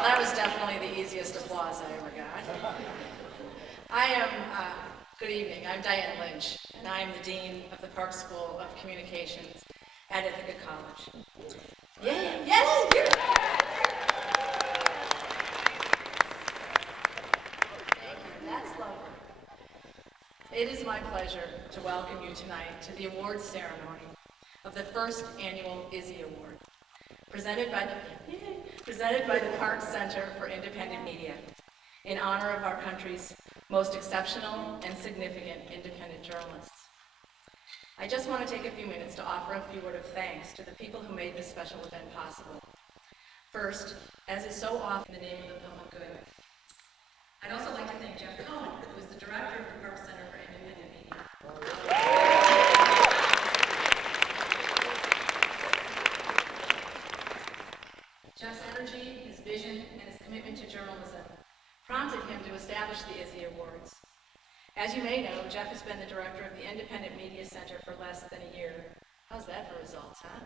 Well, that was definitely the easiest applause I ever got. Good evening, I'm Diane Lynch, and I am the Dean of the Park School of Communications at Ithaca College. Yay, yes, you're Thank you, that's lovely. It is my pleasure to welcome you tonight to the awards ceremony of the first annual Izzy Award, presented by the Park Center for Independent Media, in honor of our country's most exceptional and significant independent journalists. I just want to take a few minutes to offer a few words of thanks to the people who made this special event possible. First, as is so often in the name of the public good, I'd also like to thank Jeff Cohen, who is the director of the Park Center for Independent Media. Jeff's energy, his vision, and his commitment to journalism prompted him to establish the Izzy Awards. As you may know, Jeff has been the director of the Independent Media Center for less than a year. How's that for results, huh?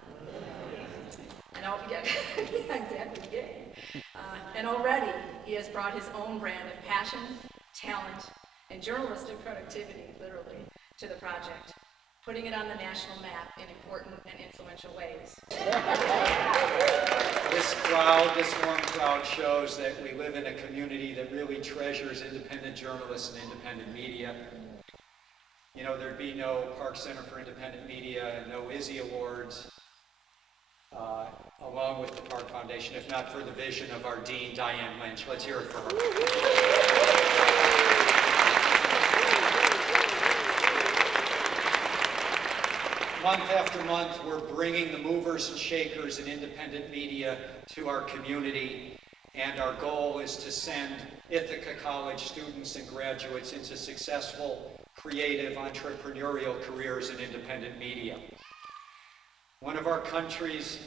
And already he has brought his own brand of passion, talent, and journalistic productivity, literally, to the project, putting it on the national map in important and influential ways. This warm crowd shows that we live in a community that really treasures independent journalists and independent media. You know, there'd be no Park Center for Independent Media and no Izzy Awards, along with the Park Foundation, if not for the vision of our Dean, Diane Lynch. Let's hear it for her. Month after month, we're bringing the movers and shakers in independent media to our community, and our goal is to send Ithaca College students and graduates into successful, creative, entrepreneurial careers in independent media. One of our country's,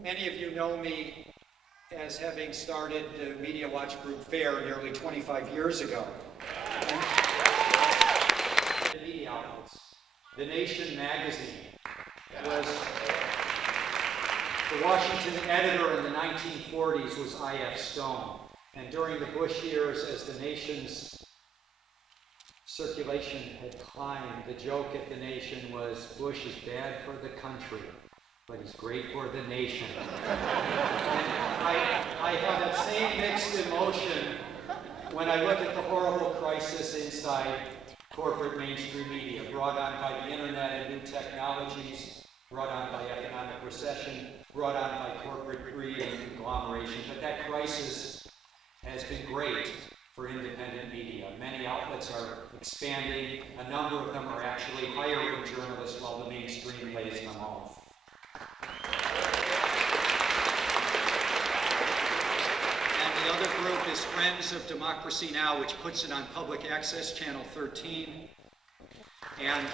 many of you know me as having started the Media Watch Group Fair nearly 25 years ago. Media outlets. The Nation magazine was, the Washington editor in the 1940s was I.F. Stone. And during the Bush years, as the Nation's circulation had climbed, the joke at the Nation was, Bush is bad for the country, but he's great for the nation. And I have that same mixed emotion when I look at the horrible crisis inside corporate mainstream media, brought on by the internet and new technologies, brought on by economic recession, brought on by corporate greed and conglomeration. But that crisis has been great for independent media. Many outlets are expanding. A number of them are actually hiring journalists while the mainstream lays them off. The other group is Friends of Democracy Now!, which puts it on Public Access Channel 13. And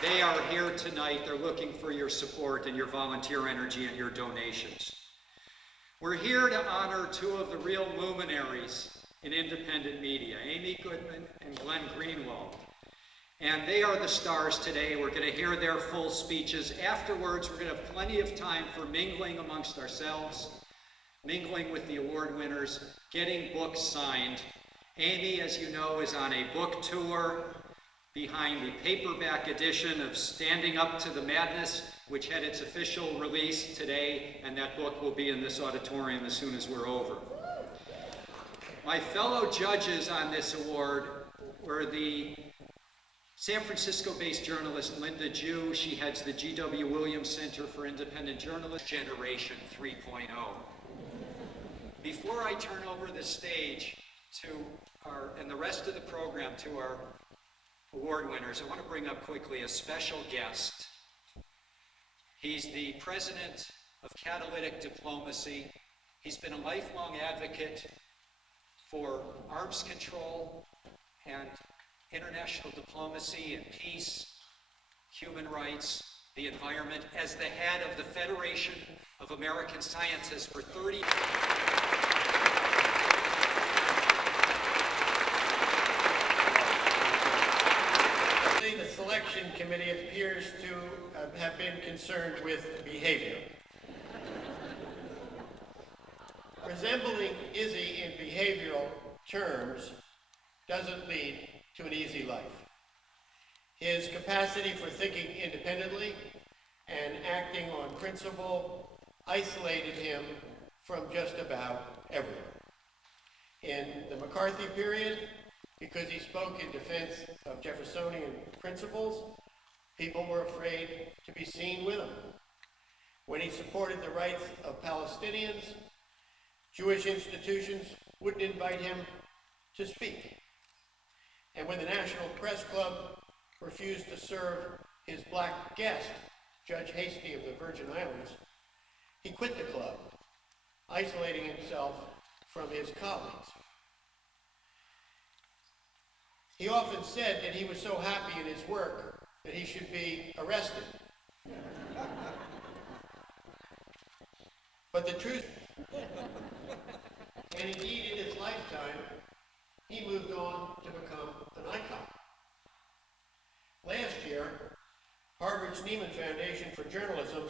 they are here tonight. They're looking for your support and your volunteer energy and your donations. We're here to honor two of the real luminaries in independent media, Amy Goodman and Glenn Greenwald. And they are the stars today. We're going to hear their full speeches. Afterwards, we're going to have plenty of time for mingling amongst ourselves, mingling with the award winners, getting books signed. Amy, as you know, is on a book tour behind the paperback edition of Standing Up to the Madness, which had its official release today, and that book will be in this auditorium as soon as we're over. My fellow judges on this award were the San Francisco-based journalist Linda Jew. She heads the G.W. Williams Center for Independent Journalists, Generation 3.0. Before I turn over the stage to and the rest of the program to our award winners, I want to bring up quickly a special guest. He's the president of Catalytic Diplomacy. He's been a lifelong advocate for arms control and international diplomacy and peace, human rights, the environment, as the head of the Federation of American Scientists for 30 years. The selection committee appears to have been concerned with behavior. resembling Izzy in behavioral terms doesn't lead to an easy life. His capacity for thinking independently and acting on principle isolated him from just about everyone. In the McCarthy period, because he spoke in defense of Jeffersonian principles, people were afraid to be seen with him. When he supported the rights of Palestinians, Jewish institutions wouldn't invite him to speak. And when the National Press Club refused to serve his black guest, Judge Hasty of the Virgin Islands, he quit the club, isolating himself from his colleagues. He often said that he was so happy in his work that he should be arrested. But the truth, and indeed in his lifetime, he moved on to become an icon. Last year, Harvard's Nieman Foundation for Journalism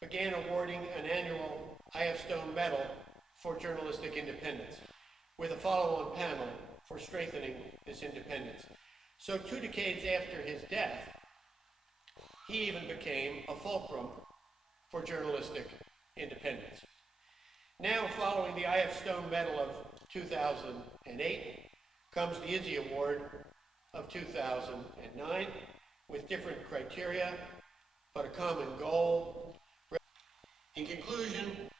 began awarding an annual I.F. Stone Medal for journalistic independence, with a follow-on panel for strengthening this independence. So 2 decades after his death, he even became a fulcrum for journalistic independence. Now, following the I.F. Stone Medal of 2008, comes the Izzy Award of 2009, with different criteria, but a common goal. In conclusion,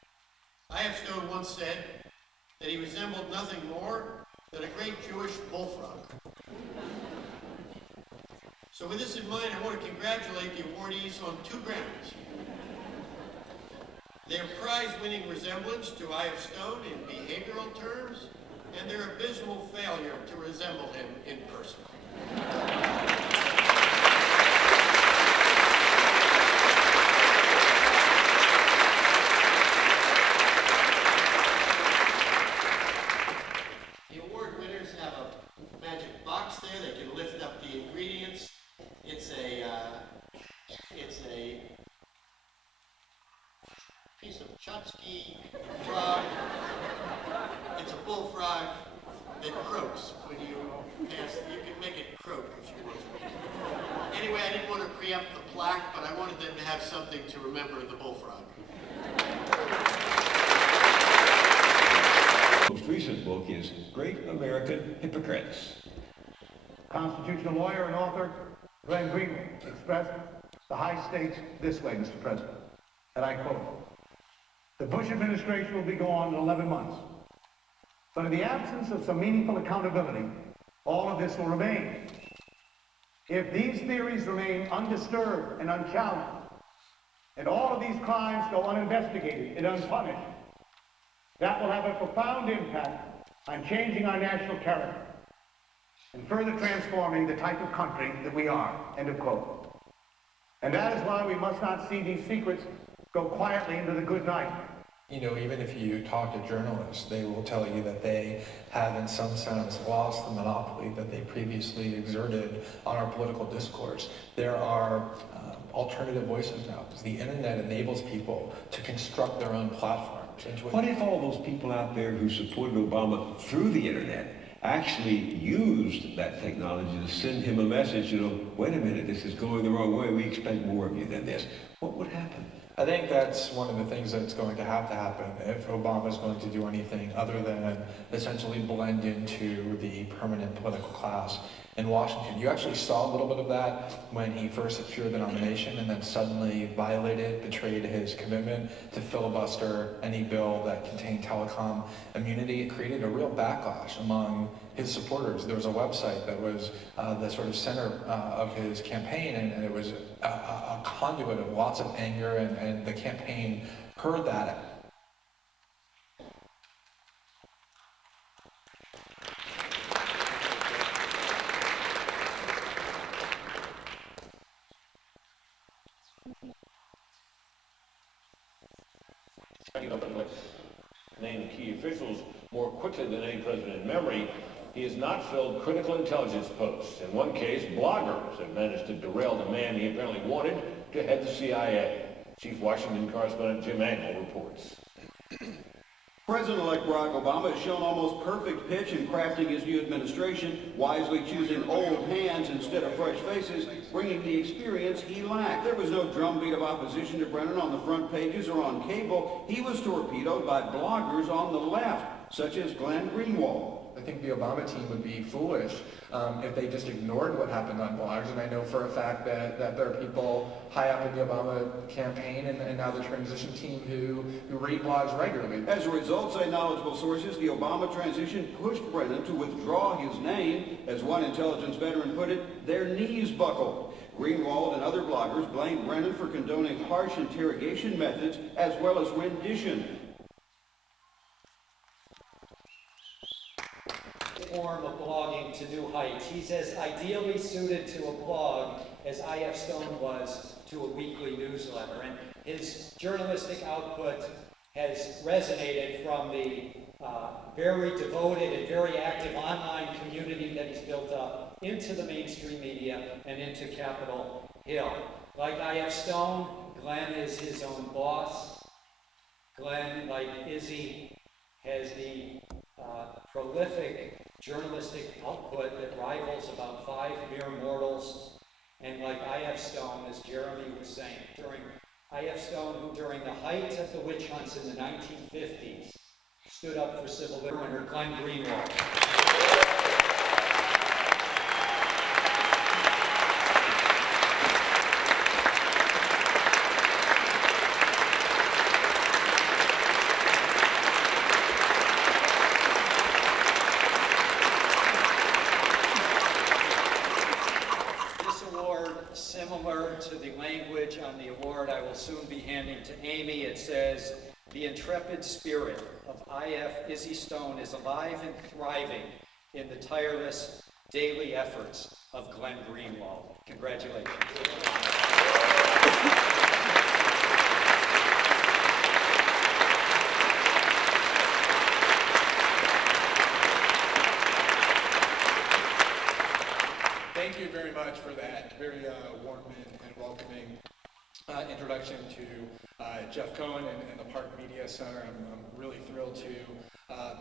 I.F. Stone once said that he resembled nothing more than a great Jewish bullfrog. So with this in mind, I want to congratulate the awardees on 2 grounds. Their prize-winning resemblance to I.F. Stone in behavioral terms, and their abysmal failure to resemble him in person. The award winners have a magic box there. They can lift up the ingredients. It's a piece of Chotsky frog. It's a bullfrog that croaks when you pass. You can make it croak if you want to. Anyway, I didn't want to preempt the plaque, but I wanted them to have something to remember the bullfrog. The most recent book is Great American Hypocrites. Constitutional lawyer and author Glenn Greenwald expressed the high stakes this way, Mr. President, and I quote, "The Bush administration will be gone in 11 months. But in the absence of some meaningful accountability, all of this will remain. If these theories remain undisturbed and unchallenged, and all of these crimes go uninvestigated and unpunished, that will have a profound impact on changing our national character and further transforming the type of country that we are," end of quote. And that is why we must not see these secrets go quietly into the good night. You know, even if you talk to journalists, they will tell you that they have in some sense lost the monopoly that they previously exerted on our political discourse. There are alternative voices now, because the internet enables people to construct their own platforms. What if all those people out there who supported Obama through the internet actually used that technology to send him a message, wait a minute, this is going the wrong way, we expect more of you than this? What would happen? I think that's one of the things that's going to happen if Obama is going to do anything other than essentially blend into the permanent political class in Washington. You actually saw a little bit of that when he first secured the nomination and then suddenly betrayed his commitment to filibuster any bill that contained telecom immunity. It created a real backlash among his supporters. There was a website that was the sort of center of his campaign, and it was a conduit of lots of anger, and the campaign heard that. Named key officials more quickly than any president in memory, he has not filled critical intelligence posts. In one case, bloggers have managed to derail the man he apparently wanted to head the CIA. Chief Washington correspondent Jim Angle reports. President-elect Barack Obama has shown almost perfect pitch in crafting his new administration, wisely choosing old hands instead of fresh faces, bringing the experience he lacked. There was no drumbeat of opposition to Brennan on the front pages or on cable. He was torpedoed by bloggers on the left, such as Glenn Greenwald. I think the Obama team would be foolish if they just ignored what happened on blogs. And I know for a fact that there are people high up in the Obama campaign and now the transition team who read blogs regularly. As a result, say knowledgeable sources, the Obama transition pushed Brennan to withdraw his name. As one intelligence veteran put it, their knees buckled. Greenwald and other bloggers blamed Brennan for condoning harsh interrogation methods as well as rendition. Form of blogging to new heights. He's as ideally suited to a blog as I.F. Stone was to a weekly newsletter, and his journalistic output has resonated from the very devoted and very active online community that he's built up into the mainstream media and into Capitol Hill. Like I.F. Stone, Glenn is his own boss. Glenn, like Izzy, has the prolific journalistic output that rivals about 5 mere mortals. And like I.F. Stone, as Jeremy was saying, I.F. Stone, who during the height of the witch hunts in the 1950s stood up for civil liberty, under Glenn Greenwald. Similar to the language on the award I will soon be handing to Amy, it says, "The intrepid spirit of I.F. Izzy Stone is alive and thriving in the tireless daily efforts of Glenn Greenwald." Congratulations. Thank you very much for that very warm and welcoming introduction to Jeff Cohen and the Park Media Center. I'm really thrilled to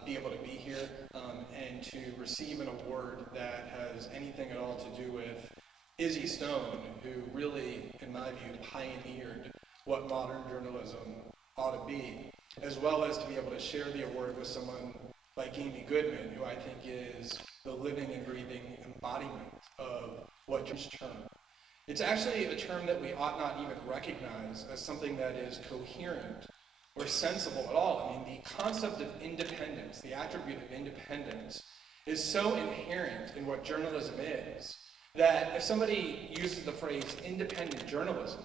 be able to be here and to receive an award that has anything at all to do with Izzy Stone, who really, in my view, pioneered what modern journalism ought to be, as well as to be able to share the award with someone like Amy Goodman, who I think is the living and breathing embodiment of what this term. It's actually a term that we ought not even recognize as something that is coherent or sensible at all. I mean, the concept of independence, the attribute of independence, is so inherent in what journalism is that if somebody uses the phrase independent journalism,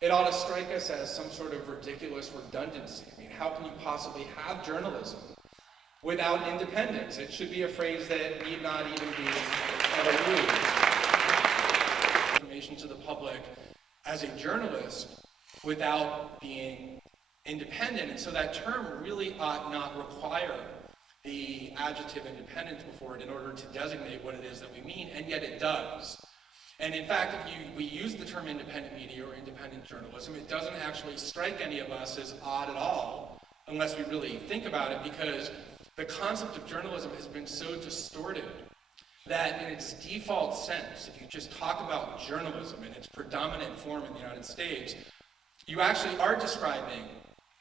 it ought to strike us as some sort of ridiculous redundancy. I mean, how can you possibly have journalism without independence? It should be a phrase that need not even be ever used. Information to the public as a journalist without being independent. And so that term really ought not require the adjective independence before it in order to designate what it is that we mean, and yet it does. And in fact, if we use the term independent media or independent journalism, it doesn't actually strike any of us as odd at all, unless we really think about it, because the concept of journalism has been so distorted that in its default sense, if you just talk about journalism in its predominant form in the United States, you actually are describing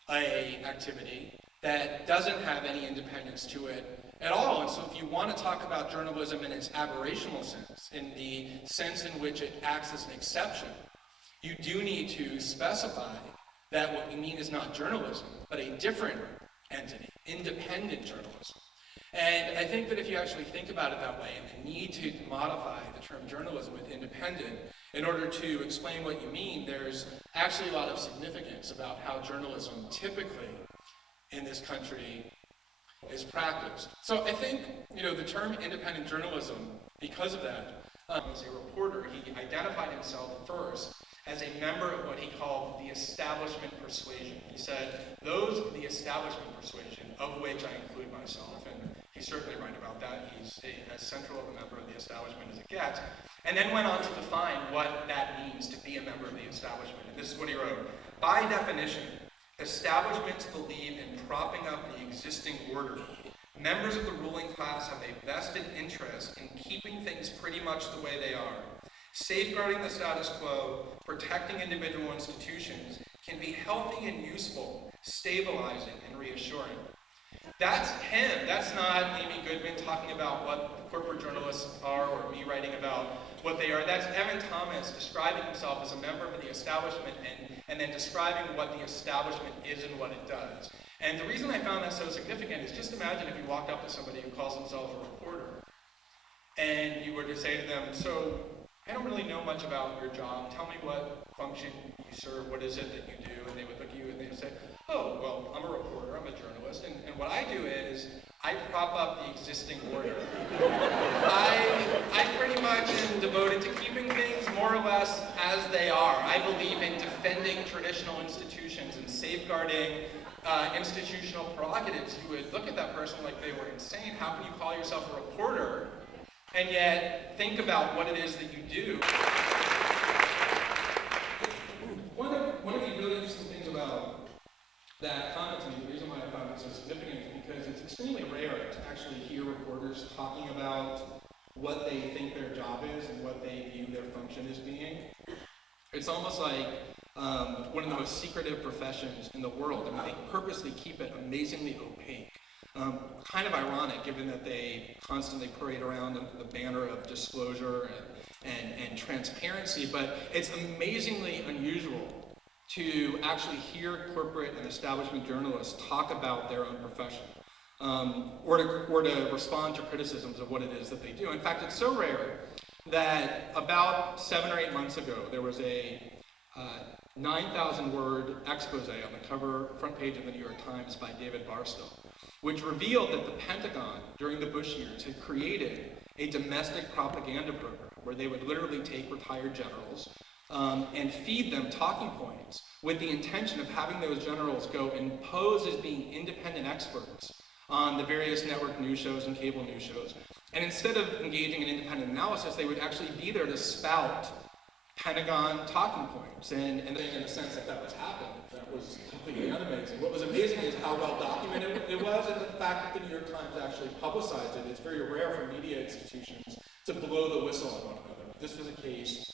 an activity that doesn't have any independence to it at all. And so if you want to talk about journalism in its aberrational sense, in the sense in which it acts as an exception, you do need to specify that what we mean is not journalism, but a different entity, independent journalism. And I think that if you actually think about it that way, and the need to modify the term journalism with independent in order to explain what you mean, there's actually a lot of significance about how journalism typically in this country is practiced. So I think, the term independent journalism, because of that, as a reporter, he identified himself first as a member of what he called the establishment persuasion. He said, those of the establishment persuasion, of which I include myself, and he's certainly right about that. He's as central of a member of the establishment as it gets. And then went on to define what that means to be a member of the establishment. And this is what he wrote. By definition, Establishments believe in propping up the existing order. Members of the ruling class have a vested interest in keeping things pretty much the way they are. Safeguarding the status quo, protecting individual institutions can be healthy and useful, stabilizing and reassuring. That's him. That's not Amy Goodman talking about what corporate journalists are or me writing about what they are. That's Evan Thomas describing himself as a member of the establishment and then describing what the establishment is and what it does. And the reason I found that so significant is just imagine if you walked up to somebody who calls themselves a reporter and you were to say to them, so I don't really know much about your job. Tell me what function you serve. What is it that you do? And they would look at you and they would say, oh, well, I'm a reporter. I'm a journalist. And what I do is I prop up the existing order. I pretty much am devoted to keeping things more or less as they are. I believe in defending traditional institutions and safeguarding institutional prerogatives. You would look at that person like they were insane. How can you call yourself a reporter and yet think about what it is that you do? One of the really interesting things about that comment to me, the reason why I found it so significant is because it's extremely rare to actually hear reporters talking about what they think their job is and what they view their function as being. It's almost like one of the most secretive professions in the world. I mean, they purposely keep it amazingly opaque. Kind of ironic, given that they constantly parade around under the banner of disclosure and transparency, but it's amazingly unusual to actually hear corporate and establishment journalists talk about their own profession, or to respond to criticisms of what it is that they do. In fact, it's so rare that about 7 or 8 months ago, there was a 9,000-word expose on the front page of the New York Times by David Barstow, which revealed that the Pentagon, during the Bush years, had created a domestic propaganda program where they would literally take retired generals and feed them talking points with the intention of having those generals go and pose as being independent experts on the various network news shows and cable news shows. And instead of engaging in independent analysis, they would actually be there to spout Pentagon talking points. And in the sense that was happening, that was completely unamazing. What was amazing is how well documented it was, and the fact that the New York Times actually publicized it. It's very rare for media institutions to blow the whistle on one another. This was a case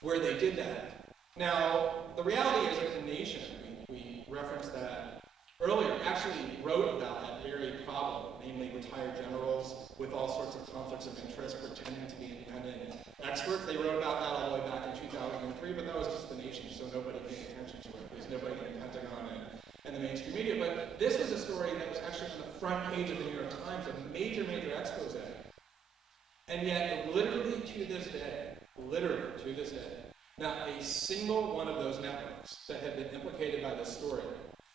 where they did that. Now, the reality is that the Nation, we referenced that earlier, actually wrote about that very problem, namely retired generals with all sorts of conflicts of interest pretending to be independent experts. They wrote about that all the way back in 2003, but that was just the Nation, so nobody paid attention to it. There's nobody in the Pentagon and the mainstream media. But this was a story that was actually on the front page of the New York Times, a major expose. And yet, literally to this day, not a single one of those networks that had been implicated by this story,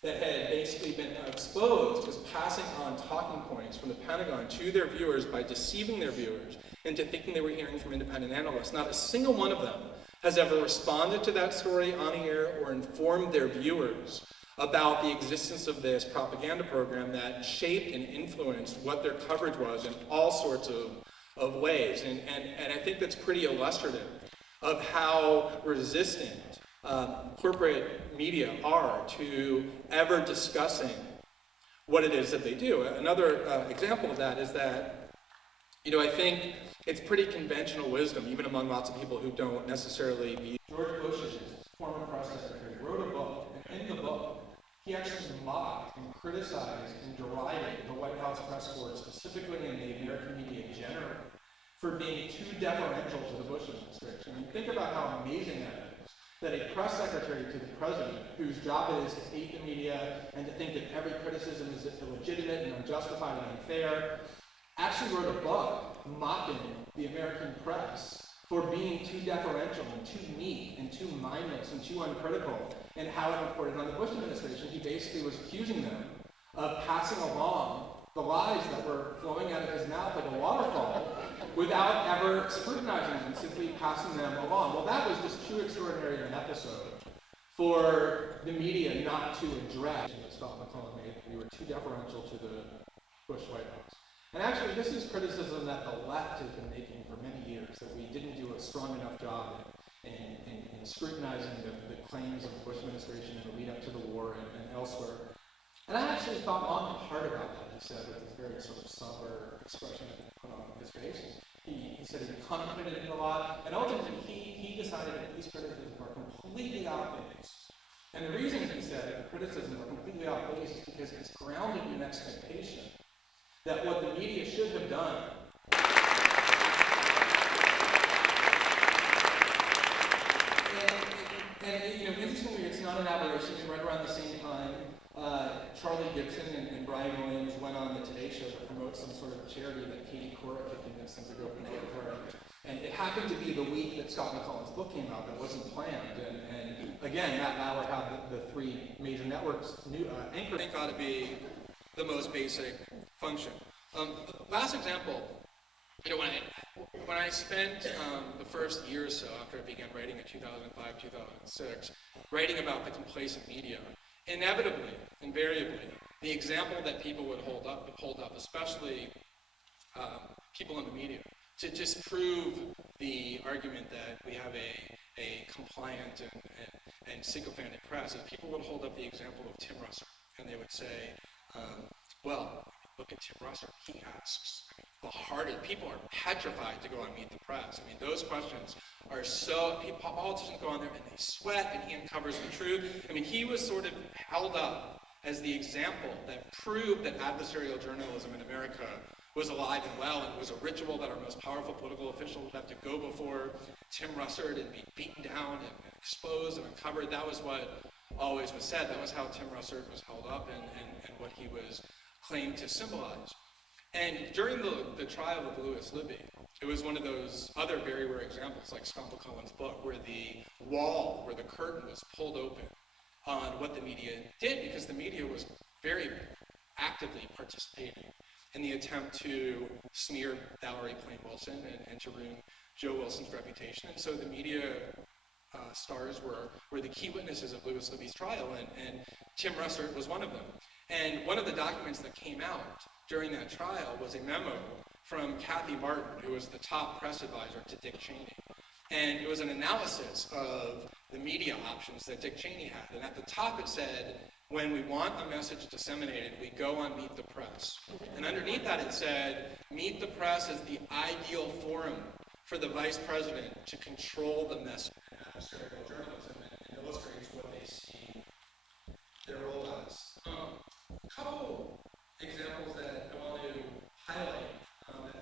that had basically been exposed, was passing on talking points from the Pentagon to their viewers by deceiving their viewers into thinking they were hearing from independent analysts. Not a single one of them has ever responded to that story on air or informed their viewers about the existence of this propaganda program that shaped and influenced what their coverage was in all sorts of ways. And I think that's pretty illustrative of how resistant corporate media are to ever discussing what it is that they do. Another example of that is that, I think it's pretty conventional wisdom, even among lots of people who don't necessarily view. George Bush's former press secretary wrote a book, and in the book, he actually mocked and criticized and derided the White House press corps, specifically in the American media generally, for being too deferential to the Bush administration. And think about how amazing that is, that a press secretary to the president, whose job it is to hate the media and to think that every criticism is illegitimate and unjustified and unfair, actually wrote a book mocking the American press for being too deferential and too meek and too mindless and too uncritical in how it reported on the Bush administration. He basically was accusing them of passing along the lies that were flowing out of his mouth like a waterfall without ever scrutinizing them, simply passing them along. Well, that was just too extraordinary an episode for the media not to address what Scott McClellan made. We were too deferential to the Bush White House. And actually, this is criticism that the left has been making for many years, that we didn't do a strong enough job in scrutinizing the claims of the Bush administration in the lead up to the war elsewhere. And I actually thought long and hard about that, he said, with this very sort of somber expression that he put on his face. He said he contemplated it a lot, and ultimately he decided that these criticisms were completely out of base. And the reason he said that criticisms are completely out of base is because it's grounded in expectation that what the media should have done and you know, interestingly, it's not an aberration. Right around the same time, Charlie Gibson and Brian Williams went on the Today Show to promote some sort of charity that Katie Couric had convinced them to go for. And it happened to be the week that Scott McClellan's book came out. That wasn't planned. And again, that hour had the three major networks anchored. I think ought to be the most basic function. Last example, you know, when I spent the first year or so after I began writing in 2005, 2006, writing about the complacent media, inevitably, invariably, the example that people would hold up, especially people in the media, to disprove the argument that we have a compliant and sycophantic press, is people would hold up the example of Tim Russert, and they would say, well, look at Tim Russert, he asks. The hardest, people are petrified to go on Meet the Press. I mean, those questions are so, politicians go on there and they sweat and he uncovers the truth. I mean, he was sort of held up as the example that proved that adversarial journalism in America was alive and well, and it was a ritual that our most powerful political officials would have to go before Tim Russert and be beaten down and exposed and uncovered. That was what always was said. That was how Tim Russert was held up and what he was claimed to symbolize. And during the trial of Louis Libby, it was one of those other very rare examples, like Scott McClellan's book, where the wall, where the curtain was pulled open on what the media did, because the media was very actively participating in the attempt to smear Valerie Plame Wilson and to ruin Joe Wilson's reputation. And so the media stars were the key witnesses of Louis Libby's trial, and Tim Russert was one of them. And one of the documents that came out during that trial was a memo from Kathy Martin, who was the top press advisor to Dick Cheney. And it was an analysis of the media options that Dick Cheney had. And at the top it said, when we want a message disseminated, we go on Meet the Press. And underneath that it said, Meet the Press is the ideal forum for the vice president to control the message. Adversarial journalism and illustrates what they see their role as. A couple examples that I want to highlight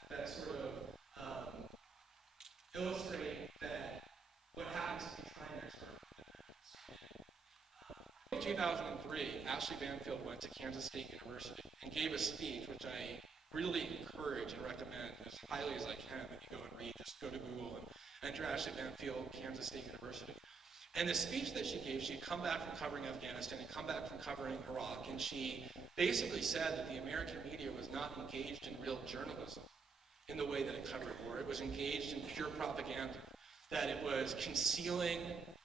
that sort of illustrate that what happens if you try and experiment. In 2003, Ashley Banfield went to Kansas State University and gave a speech, which I really encourage and recommend as highly as I can that you go and read. Just go to Google and enter Ashley Banfield, Kansas State University. And the speech that she gave, she'd come back from covering Afghanistan and come back from covering Iraq, and she basically said that the American media was not engaged in real journalism in the way that it covered war. It was engaged in pure propaganda, that it was concealing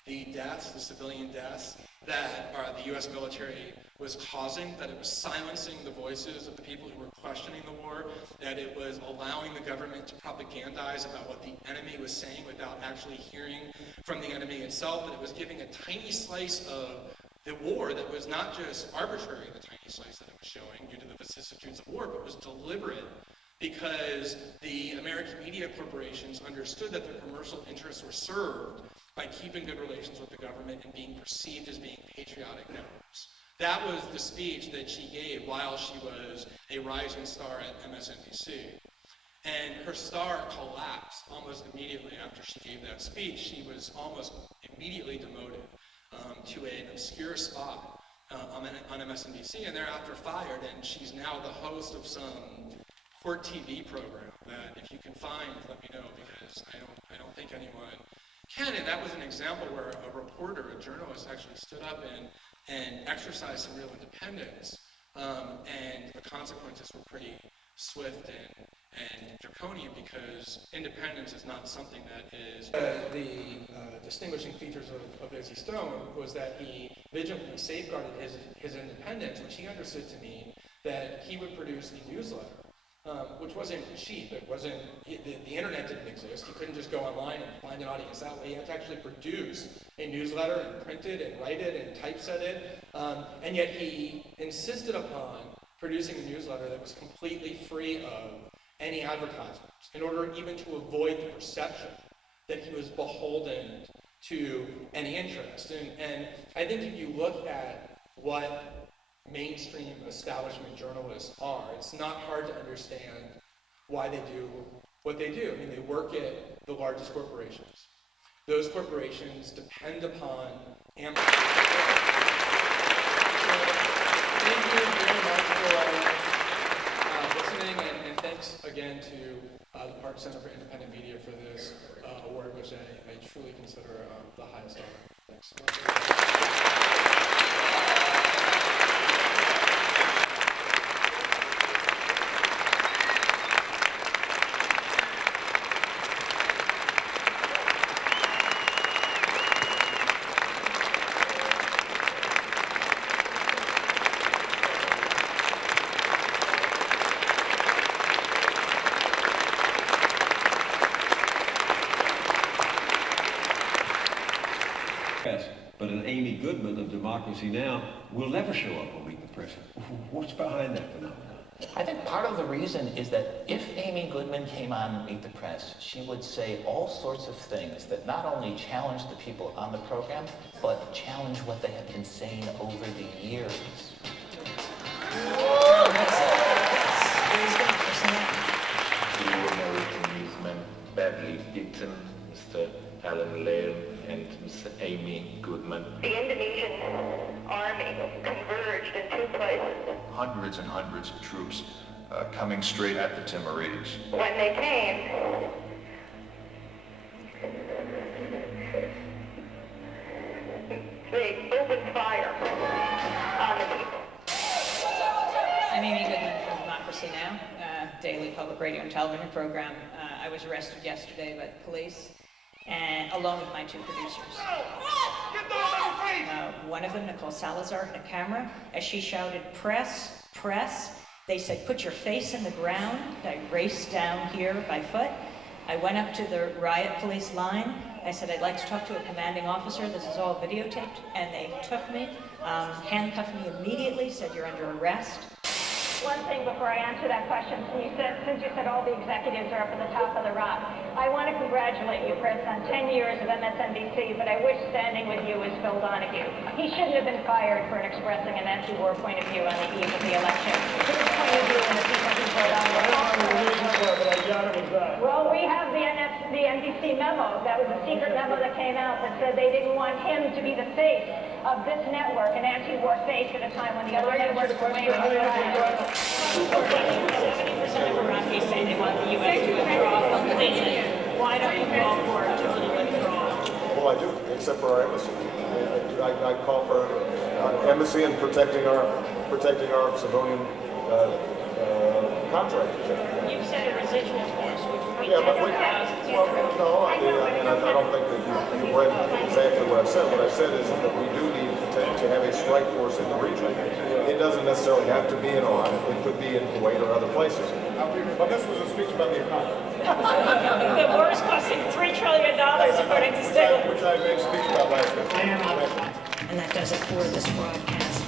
the deaths, the civilian deaths, that the U.S. military was causing, that it was silencing the voices of the people who were questioning the war, that it was allowing the government to propagandize about what the enemy was saying without actually hearing from the enemy itself, that it was giving a tiny slice of the war that was not just arbitrary, the tiny slice that it was showing due to the vicissitudes of war, but was deliberate because the American media corporations understood that their commercial interests were served by keeping good relations with the government and being perceived as being patriotic networks. That was the speech that she gave while she was a rising star at MSNBC. And her star collapsed almost immediately after she gave that speech. She was almost immediately demoted to an obscure spot on MSNBC, and thereafter fired, and she's now the host of some court TV program that if you can find, let me know, because I don't think anyone can. And that was an example where a reporter, a journalist, actually stood up and exercised some real independence, and the consequences were pretty swift and draconian, because independence is not something that is... The distinguishing features of Izzy Stone was that he vigilantly safeguarded his independence, which he understood to mean that he would produce a newsletter, which wasn't cheap. It wasn't, the internet didn't exist. You couldn't just go online and find an audience that way. You had to actually produce a newsletter and print it and write it and typeset it And yet he insisted upon producing a newsletter that was completely free of any advertisements in order even to avoid the perception that he was beholden to any interest. And I think if you look at what mainstream establishment journalists are, it's not hard to understand why they do what they do. I mean, they work at the largest corporations. Those corporations depend upon Thank you very much for listening, and thanks again to the Park Center for Independent Media for this award, which I truly consider the highest honor. Thanks. But an Amy Goodman of Democracy Now! Will never show up on Meet the Press. What's behind that phenomenon? I think part of the reason is that if Amy Goodman came on Meet the Press, she would say all sorts of things that not only challenge the people on the program, but challenge what they have been saying over the years. Two American newsmen badly beaten, Mr. Alan Lale and Mr. Amy Goodman. The Indonesian army converged in two places. Hundreds and hundreds of troops coming straight at the Timorese. When they came, they opened fire on the people. I'm Amy Goodman from Democracy Now!, daily public radio and television program. I was arrested yesterday by the police, and along with my two producers. One of them, Nicole Salazar, had a camera. As she shouted, "Press, press," they said, "Put your face in the ground." I raced down here by foot. I went up to the riot police line. I said, "I'd like to talk to a commanding officer. This is all videotaped." And they took me, handcuffed me immediately, said, "You're under arrest." One thing before I answer that question, since you said all the executives are up at the top of the rock, I want to congratulate you, Chris, on 10 years of MSNBC, but I wish standing with you is Phil Donahue. He shouldn't have been fired for expressing an anti-war point of view on the eve of the election. His point of view and the people he brought on were well, we have the NBC memo. That was a secret memo that came out that said they didn't want him to be the face of this network, an anti-war face at a time when the other networks were way over. 70% of Iraqis say they want the U.S. to withdraw from the nation. Why don't you call for a total withdrawal? Well, I do, except for our embassy. I call for embassy and protecting our civilian contractors. You said a residual force would be yeah, but 10,000. well, no, I don't think that you read exactly what I said. What I said is that we do need to have a strike force in the region. It doesn't necessarily have to be in Iran. It could be in Kuwait or other places. But this was a speech about the economy. The war is costing $3 trillion, according to Stiglitz. Which I made a speech about last week. And that does it for this broadcast.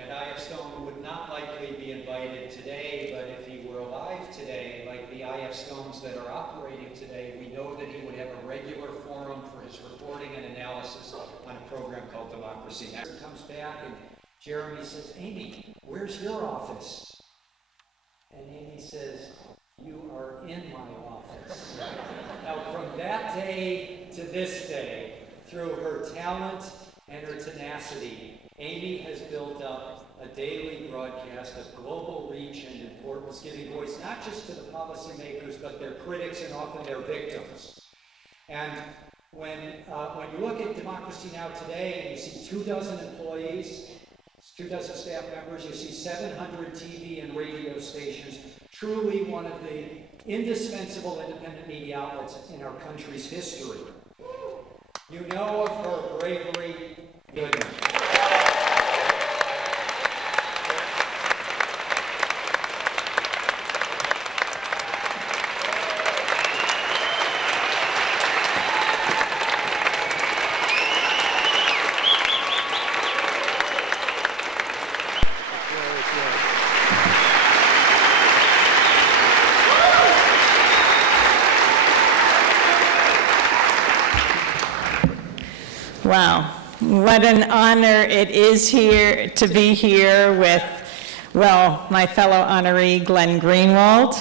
And I.F. Stone would not likely be invited today, but if he were alive today, like the I.F. Stones that are operating today, we know that he would have a regular forum for his reporting and analysis on a program called Democracy Now! He comes back and Jeremy says, "Amy, where's your office?" And Amy says, "You are in my office." Now, from that day to this day, through her talent and her tenacity, Amy has built up a daily broadcast of global reach and importance, giving voice not just to the policymakers, but their critics and often their victims. And when you look at Democracy Now! Today, and you see 24 employees, 24 staff members, you see 700 TV and radio stations, truly one of the indispensable independent media outlets in our country's history. You know of her bravery, Goodman. Wow, what an honor it is here to be here with, well, my fellow honoree Glenn Greenwald,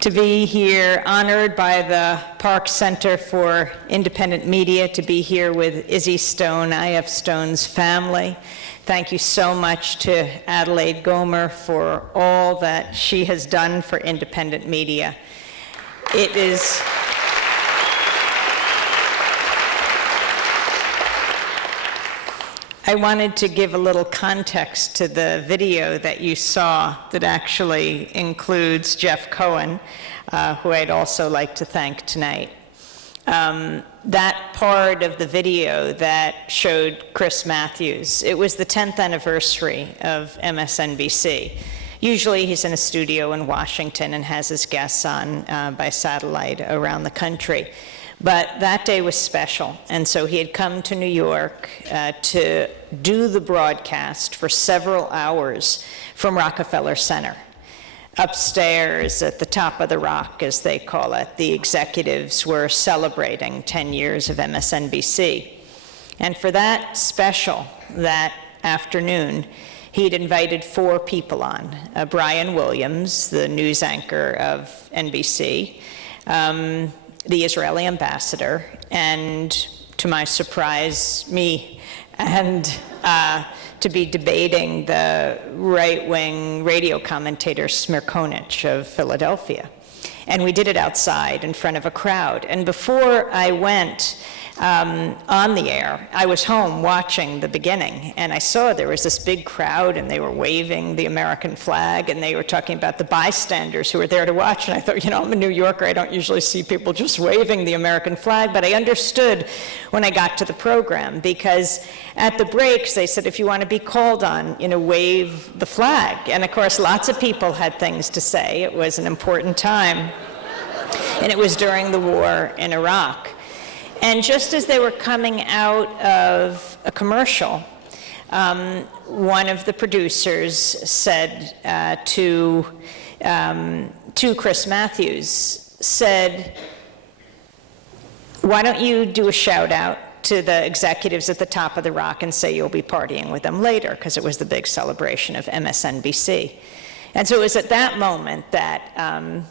to be here honored by the Park Center for Independent Media, to be here with Izzy Stone, I.F. Stone's family. Thank you so much to Adelaide Gomer for all that she has done for independent media. It is... I wanted to give a little context to the video that you saw that actually includes Jeff Cohen, who I'd also like to thank tonight. That part of the video that showed Chris Matthews, it was the 10th anniversary of MSNBC. Usually he's in a studio in Washington and has his guests on by satellite around the country. But that day was special, and so he had come to New York to do the broadcast for several hours from Rockefeller Center. Upstairs at the top of the rock, as they call it, the executives were celebrating 10 years of MSNBC. And for that special, that afternoon, he'd invited 4 people on. Brian Williams, the news anchor of NBC, the Israeli ambassador, and to my surprise, me, and to be debating the right-wing radio commentator Smirkonich of Philadelphia. And we did it outside in front of a crowd. And before I went on the air, I was home watching the beginning, and I saw there was this big crowd, and they were waving the American flag, and they were talking about the bystanders who were there to watch. And I thought, you know, I'm a New Yorker, I don't usually see people just waving the American flag, but I understood when I got to the program, because at the breaks, they said, if you want to be called on, you know, wave the flag. And of course, lots of people had things to say. It was an important time, and it was during the war in Iraq. And just as they were coming out of a commercial, one of the producers said to Chris Matthews, said, why don't you do a shout out to the executives at the top of the rock and say you'll be partying with them later, because it was the big celebration of MSNBC. And so it was at that moment that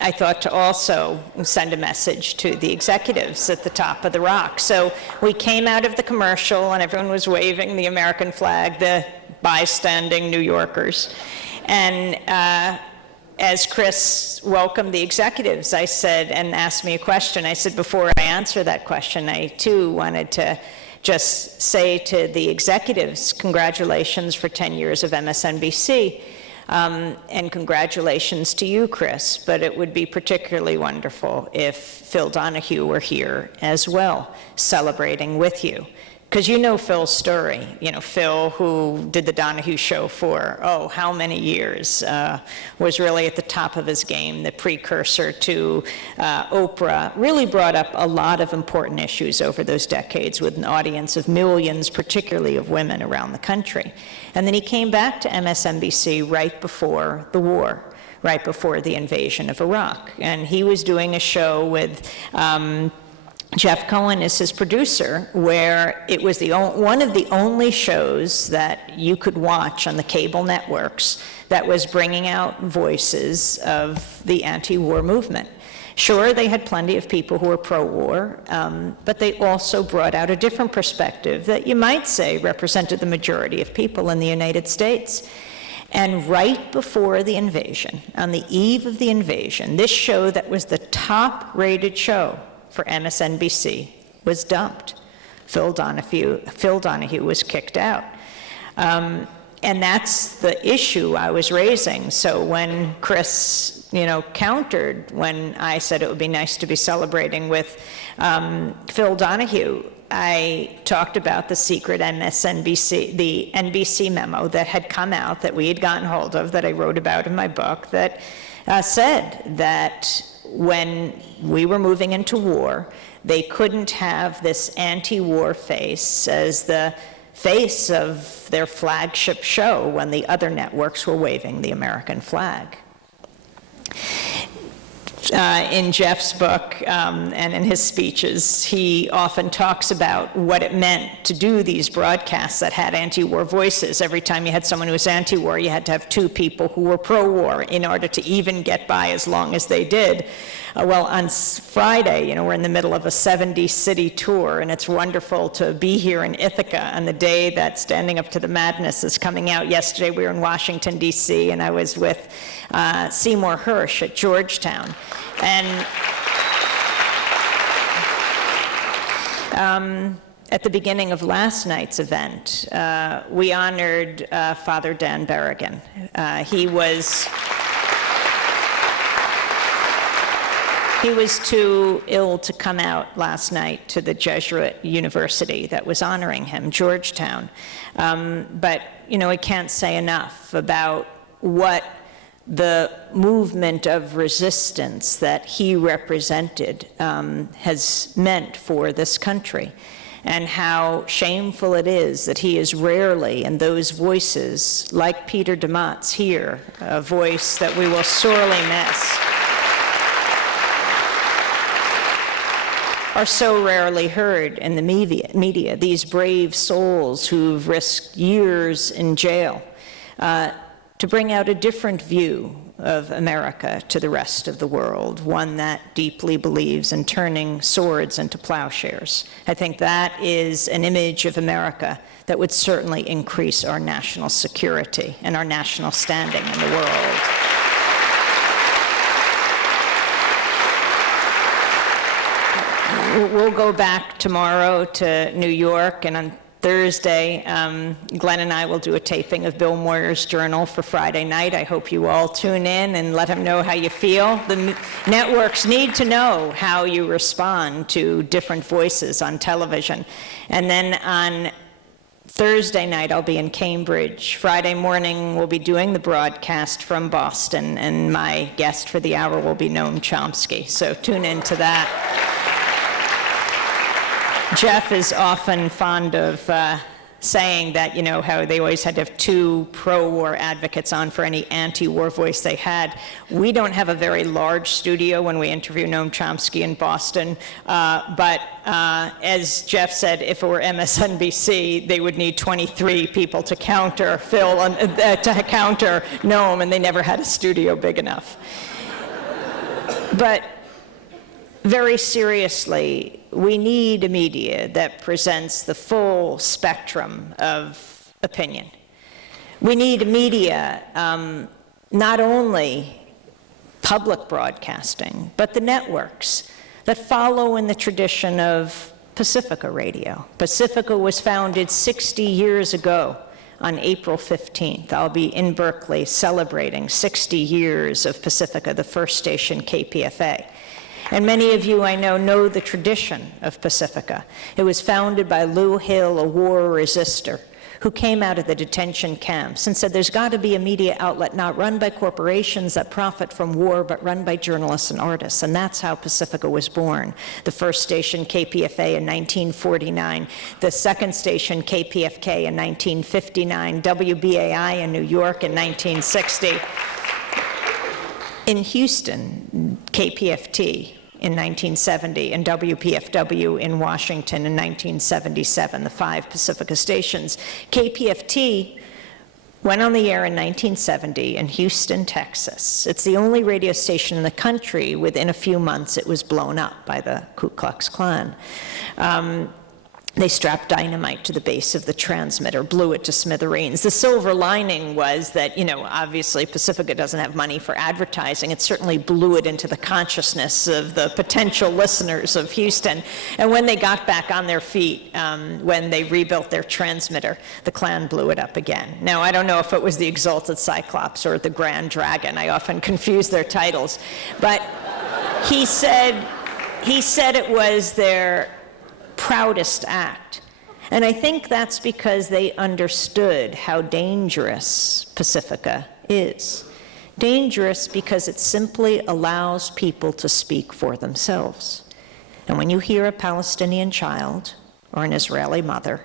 I thought to also send a message to the executives at the top of the rock. So we came out of the commercial and everyone was waving the American flag, the bystanding New Yorkers. And as Chris welcomed the executives, I said, and asked me a question, I said, before I answer that question, I too wanted to just say to the executives, congratulations for 10 years of MSNBC. And congratulations to you, Chris, but it would be particularly wonderful if Phil Donahue were here as well, celebrating with you. Because you know Phil's story. You know, Phil, who did the Donahue show for, oh, how many years, was really at the top of his game, the precursor to Oprah, really brought up a lot of important issues over those decades with an audience of millions, particularly of women around the country. And then he came back to MSNBC right before the war, right before the invasion of Iraq. And he was doing a show with Jeff Cohen as his producer, where it was one of the only shows that you could watch on the cable networks that was bringing out voices of the anti-war movement. Sure, they had plenty of people who were pro-war, but they also brought out a different perspective that you might say represented the majority of people in the United States. And right before the invasion, on the eve of the invasion, this show that was the top-rated show for MSNBC was dumped. Phil Donahue was kicked out. And that's the issue I was raising. So when Chris, countered when I said it would be nice to be celebrating with Phil Donahue, I talked about the secret MSNBC, the NBC memo that had come out that we had gotten hold of, that I wrote about in my book, that said that when we were moving into war, they couldn't have this anti-war face as the face of their flagship show when the other networks were waving the American flag. in Jeff's book and in his speeches, he often talks about what it meant to do these broadcasts that had anti-war voices. Every time you had someone who was anti-war, you had to have two people who were pro-war in order to even get by as long as they did. Well, on Friday, you know, we're in the middle of a 70-city tour, and it's wonderful to be here in Ithaca on the day that Standing Up to the Madness is coming out. Yesterday, we were in Washington, D.C., and I was with Seymour Hersh at Georgetown. And at the beginning of last night's event, we honored Father Dan Berrigan. He was too ill to come out last night to the Jesuit university that was honoring him, Georgetown. But, you know, I can't say enough about what the movement of resistance that he represented has meant for this country, and how shameful it is that he is rarely, and those voices, like Peter DeMott's here, a voice that we will sorely miss, are so rarely heard in the media, these brave souls who've risked years in jail to bring out a different view of America to the rest of the world, one that deeply believes in turning swords into plowshares. I think that is an image of America that would certainly increase our national security and our national standing in the world. We'll go back tomorrow to New York, and on Thursday, Glenn and I will do a taping of Bill Moyer's Journal for Friday night. I hope you all tune in and let him know how you feel. The networks need to know how you respond to different voices on television. And then on Thursday night, I'll be in Cambridge. Friday morning, we'll be doing the broadcast from Boston, and my guest for the hour will be Noam Chomsky. So tune in to that. Jeff is often fond of saying that, you know, how they always had to have two pro-war advocates on for any anti-war voice they had. We don't have a very large studio when we interview Noam Chomsky in Boston, but as Jeff said, if it were MSNBC, they would need 23 people to counter Phil, to counter Noam, and they never had a studio big enough. But very seriously, we need a media that presents the full spectrum of opinion. We need a media, not only public broadcasting, but the networks that follow in the tradition of Pacifica Radio. Pacifica was founded 60 years ago on April 15th. I'll be in Berkeley celebrating 60 years of Pacifica, the first station, KPFA. And many of you, I know the tradition of Pacifica. It was founded by Lou Hill, a war resister, who came out of the detention camps and said there's got to be a media outlet not run by corporations that profit from war, but run by journalists and artists. And that's how Pacifica was born. The first station, KPFA, in 1949. The second station, KPFK, in 1959. WBAI in New York in 1960. In Houston, KPFT in 1970, and WPFW in Washington in 1977, the 5 Pacifica stations. KPFT went on the air in 1970 in Houston, Texas. It's the only radio station in the country. Within a few months, it was blown up by the Ku Klux Klan. They strapped dynamite to the base of the transmitter, blew it to smithereens. The silver lining was that, you know, obviously Pacifica doesn't have money for advertising. It certainly blew it into the consciousness of the potential listeners of Houston. And when they got back on their feet, when they rebuilt their transmitter, the Klan blew it up again. Now, I don't know if it was the Exalted Cyclops or the Grand Dragon. I often confuse their titles. But he said it was their proudest act. And I think that's because they understood how dangerous Pacifica is. Dangerous because it simply allows people to speak for themselves. And when you hear a Palestinian child or an Israeli mother,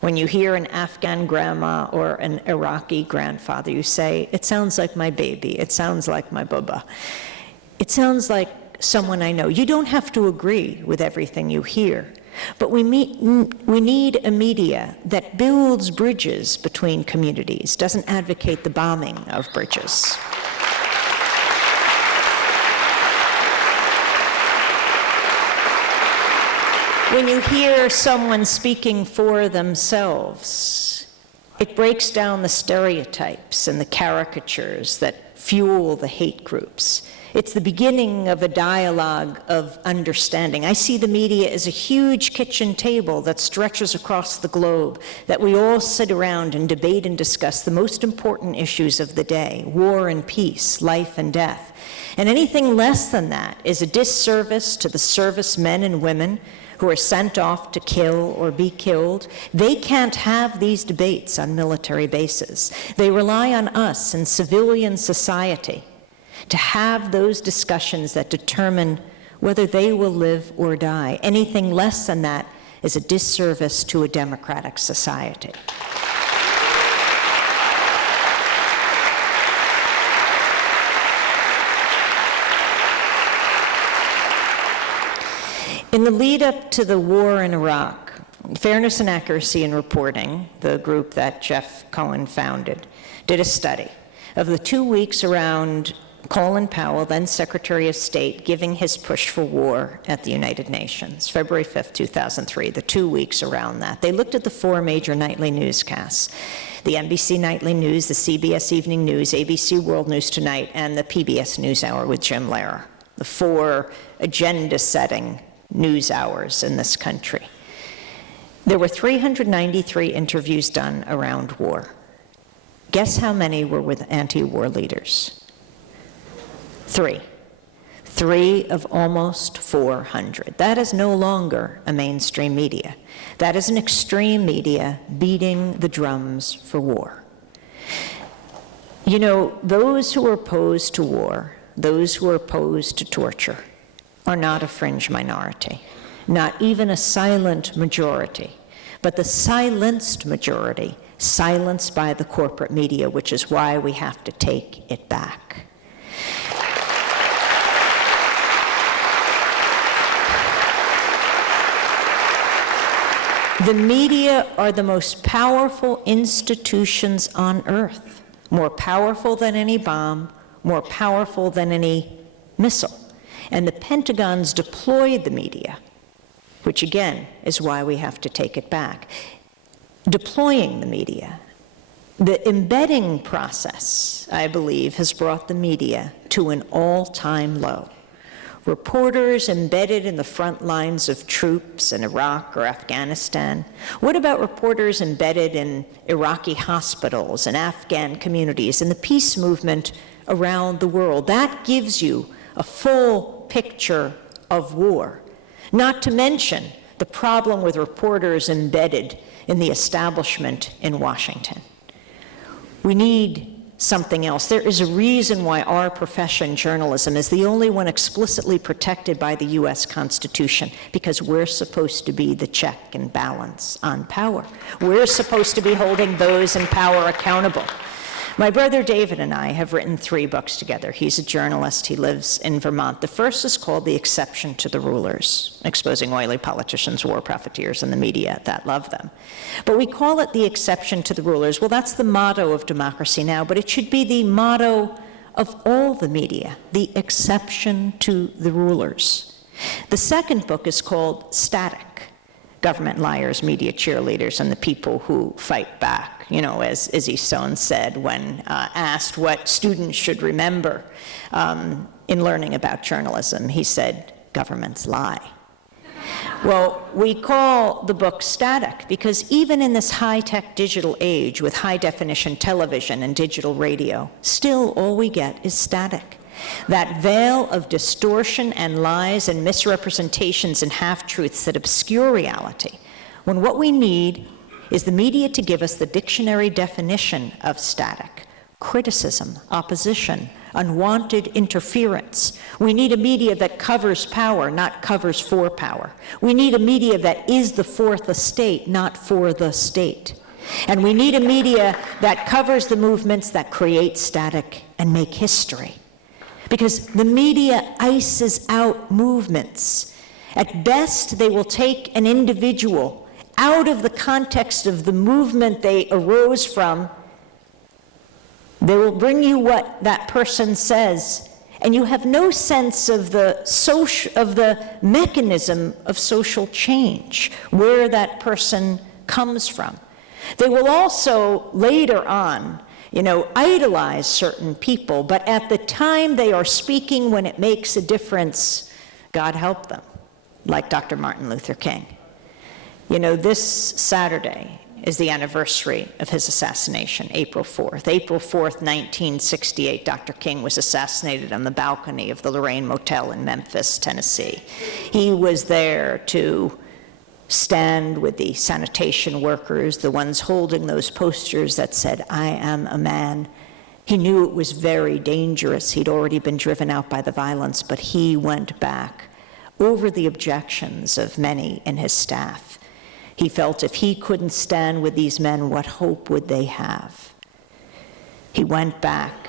when you hear an Afghan grandma or an Iraqi grandfather, you say, it sounds like my baby, it sounds like my bubba. It sounds like someone I know. You don't have to agree with everything you hear, but we need a media that builds bridges between communities, doesn't advocate the bombing of bridges. When you hear someone speaking for themselves, it breaks down the stereotypes and the caricatures that fuel the hate groups. It's the beginning of a dialogue of understanding. I see the media as a huge kitchen table that stretches across the globe, that we all sit around and debate and discuss the most important issues of the day: war and peace, life and death. And anything less than that is a disservice to the servicemen and women who are sent off to kill or be killed. They can't have these debates on military bases. They rely on us in civilian society to have those discussions that determine whether they will live or die. Anything less than that is a disservice to a democratic society. In the lead up to the war in Iraq, Fairness and Accuracy in Reporting, the group that Jeff Cohen founded, did a study of the 2 weeks around Colin Powell, then Secretary of State, giving his push for war at the United Nations, February 5th, 2003, the 2 weeks around that. They looked at the 4 major nightly newscasts: the NBC Nightly News, the CBS Evening News, ABC World News Tonight, and the PBS NewsHour with Jim Lehrer, the 4 agenda-setting news hours in this country. There were 393 interviews done around war. Guess how many were with anti-war leaders? 3. 3 of almost 400. That is no longer a mainstream media. That is an extreme media beating the drums for war. You know, those who are opposed to war, those who are opposed to torture, are not a fringe minority, not even a silent majority, but the silenced majority, silenced by the corporate media, which is why we have to take it back. The media are the most powerful institutions on earth, more powerful than any bomb, more powerful than any missile. And the Pentagon's deployed the media, which again is why we have to take it back. Deploying the media, the embedding process, I believe, has brought the media to an all-time low. Reporters embedded in the front lines of troops in Iraq or Afghanistan. What about reporters embedded in Iraqi hospitals and Afghan communities and the peace movement around the world? That gives you a full picture of war, not to mention the problem with reporters embedded in the establishment in Washington. We need something else. There is a reason why our profession, journalism, is the only one explicitly protected by the US Constitution, because we're supposed to be the check and balance on power. We're supposed to be holding those in power accountable. My brother David and I have written 3 books together. He's a journalist. He lives in Vermont. The first is called The Exception to the Rulers, exposing oily politicians, war profiteers, and the media that love them. But we call it The Exception to the Rulers. Well, that's the motto of democracy now, but it should be the motto of all the media, the exception to the rulers. The second book is called Static: Government Liars, Media Cheerleaders, and the People Who Fight Back. You know, as Izzy Stone said when asked what students should remember in learning about journalism, he said, governments lie. Well, we call the book Static because even in this high-tech digital age with high-definition television and digital radio, still all we get is static. That veil of distortion and lies and misrepresentations and half-truths that obscure reality, when what we need is the media to give us the dictionary definition of static: criticism, opposition, unwanted interference. We need a media that covers power, not covers for power. We need a media that is the fourth estate, not for the state. And we need a media that covers the movements that create static and make history. because the media ices out movements. At best, they will take an individual out of the context of the movement they arose from. They will bring you what that person says, and you have no sense of the mechanism of social change, where that person comes from. They will also later on, idolize certain people, but at the time they are speaking when it makes a difference, God help them, like Dr. Martin Luther King. This Saturday is the anniversary of his assassination, April 4th. April 4th, 1968, Dr. King was assassinated on the balcony of the Lorraine Motel in Memphis, Tennessee. He was there to stand with the sanitation workers, the ones holding those posters that said, "I am a man." He knew it was very dangerous. He'd already been driven out by the violence, but he went back over the objections of many in his staff. He felt if he couldn't stand with these men, what hope would they have? He went back.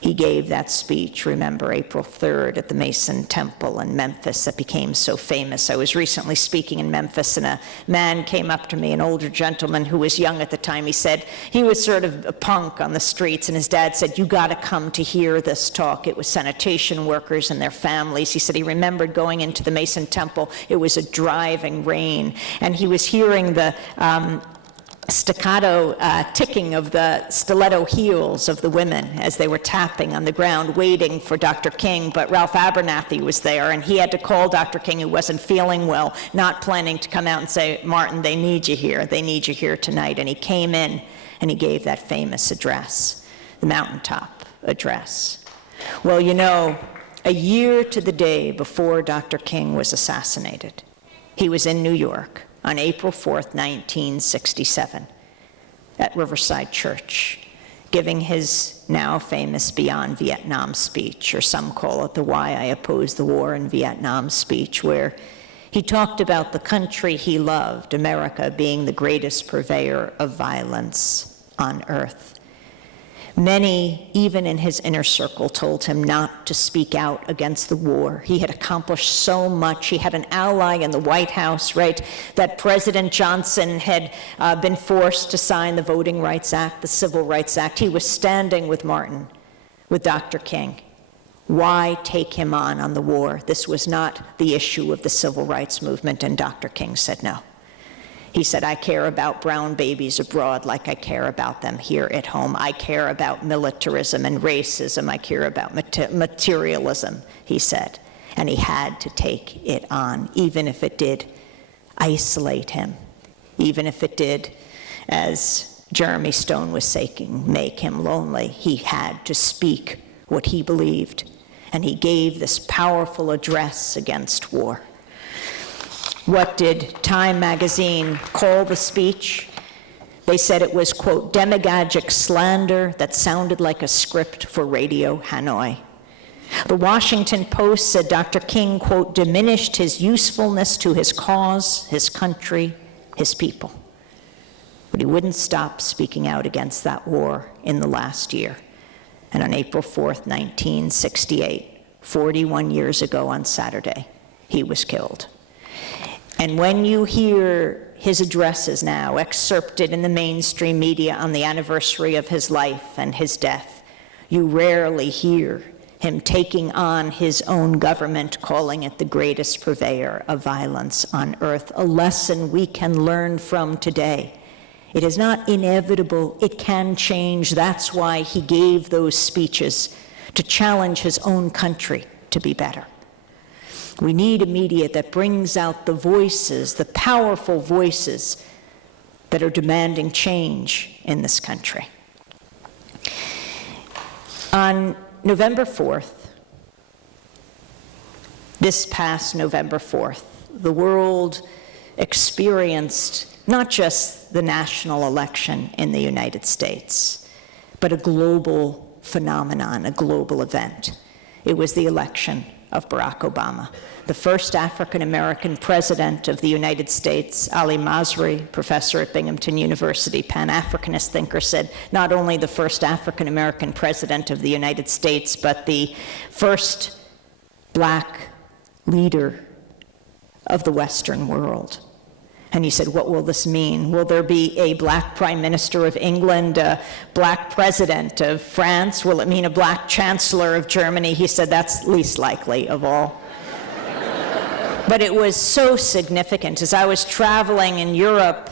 He gave that speech, remember, April 3rd at the Mason Temple in Memphis that became so famous. I was recently speaking in Memphis, and a man came up to me, an older gentleman who was young at the time. He said he was sort of a punk on the streets, and his dad said, "You got to come to hear this talk." It was sanitation workers and their families. He said he remembered going into the Mason Temple. It was a driving rain, and he was hearing the staccato ticking of the stiletto heels of the women as they were tapping on the ground waiting for Dr. King. But Ralph Abernathy was there, and he had to call Dr. King, who wasn't feeling well, not planning to come out and say, "Martin, they need you here. They need you here tonight." And he came in and he gave that famous address, the mountaintop address. Well, a year to the day before Dr. King was assassinated, he was in New York on April 4th, 1967, at Riverside Church, giving his now famous Beyond Vietnam speech, or some call it the Why I Oppose the War in Vietnam speech, where he talked about the country he loved, America, being the greatest purveyor of violence on earth. Many, even in his inner circle, told him not to speak out against the war. He had accomplished so much. He had an ally in the White House, right? That President Johnson had been forced to sign the Voting Rights Act, the Civil Rights Act. He was standing with Martin, with Dr. King. Why take him on the war? This was not the issue of the civil rights movement, and Dr. King said no. He said, "I care about brown babies abroad like I care about them here at home. I care about militarism and racism. I care about materialism," he said. And he had to take it on, even if it did isolate him, even if it did, as Jeremy Stone was saying, make him lonely. He had to speak what he believed. And he gave this powerful address against war. What did Time magazine call the speech? They said it was, quote, demagogic slander that sounded like a script for Radio Hanoi. The Washington Post said Dr. King, quote, diminished his usefulness to his cause, his country, his people. But he wouldn't stop speaking out against that war in the last year. And on April 4th, 1968, 41 years ago on Saturday, he was killed. And when you hear his addresses now excerpted in the mainstream media on the anniversary of his life and his death, you rarely hear him taking on his own government, calling it the greatest purveyor of violence on earth, a lesson we can learn from today. It is not inevitable, it can change. That's why he gave those speeches, to challenge his own country to be better. We need a media that brings out the voices, the powerful voices that are demanding change in this country. On November 4th, this past November 4th, the world experienced not just the national election in the United States, but a global phenomenon, a global event. It was the election of Barack Obama. The first African-American president of the United States, Ali Masri, professor at Binghamton University, Pan-Africanist thinker, said not only the first African-American president of the United States, but the first black leader of the Western world. And he said, what will this mean? Will there be a black prime minister of England, a black president of France? Will it mean a black chancellor of Germany? He said, that's least likely of all. But it was so significant. As I was traveling in Europe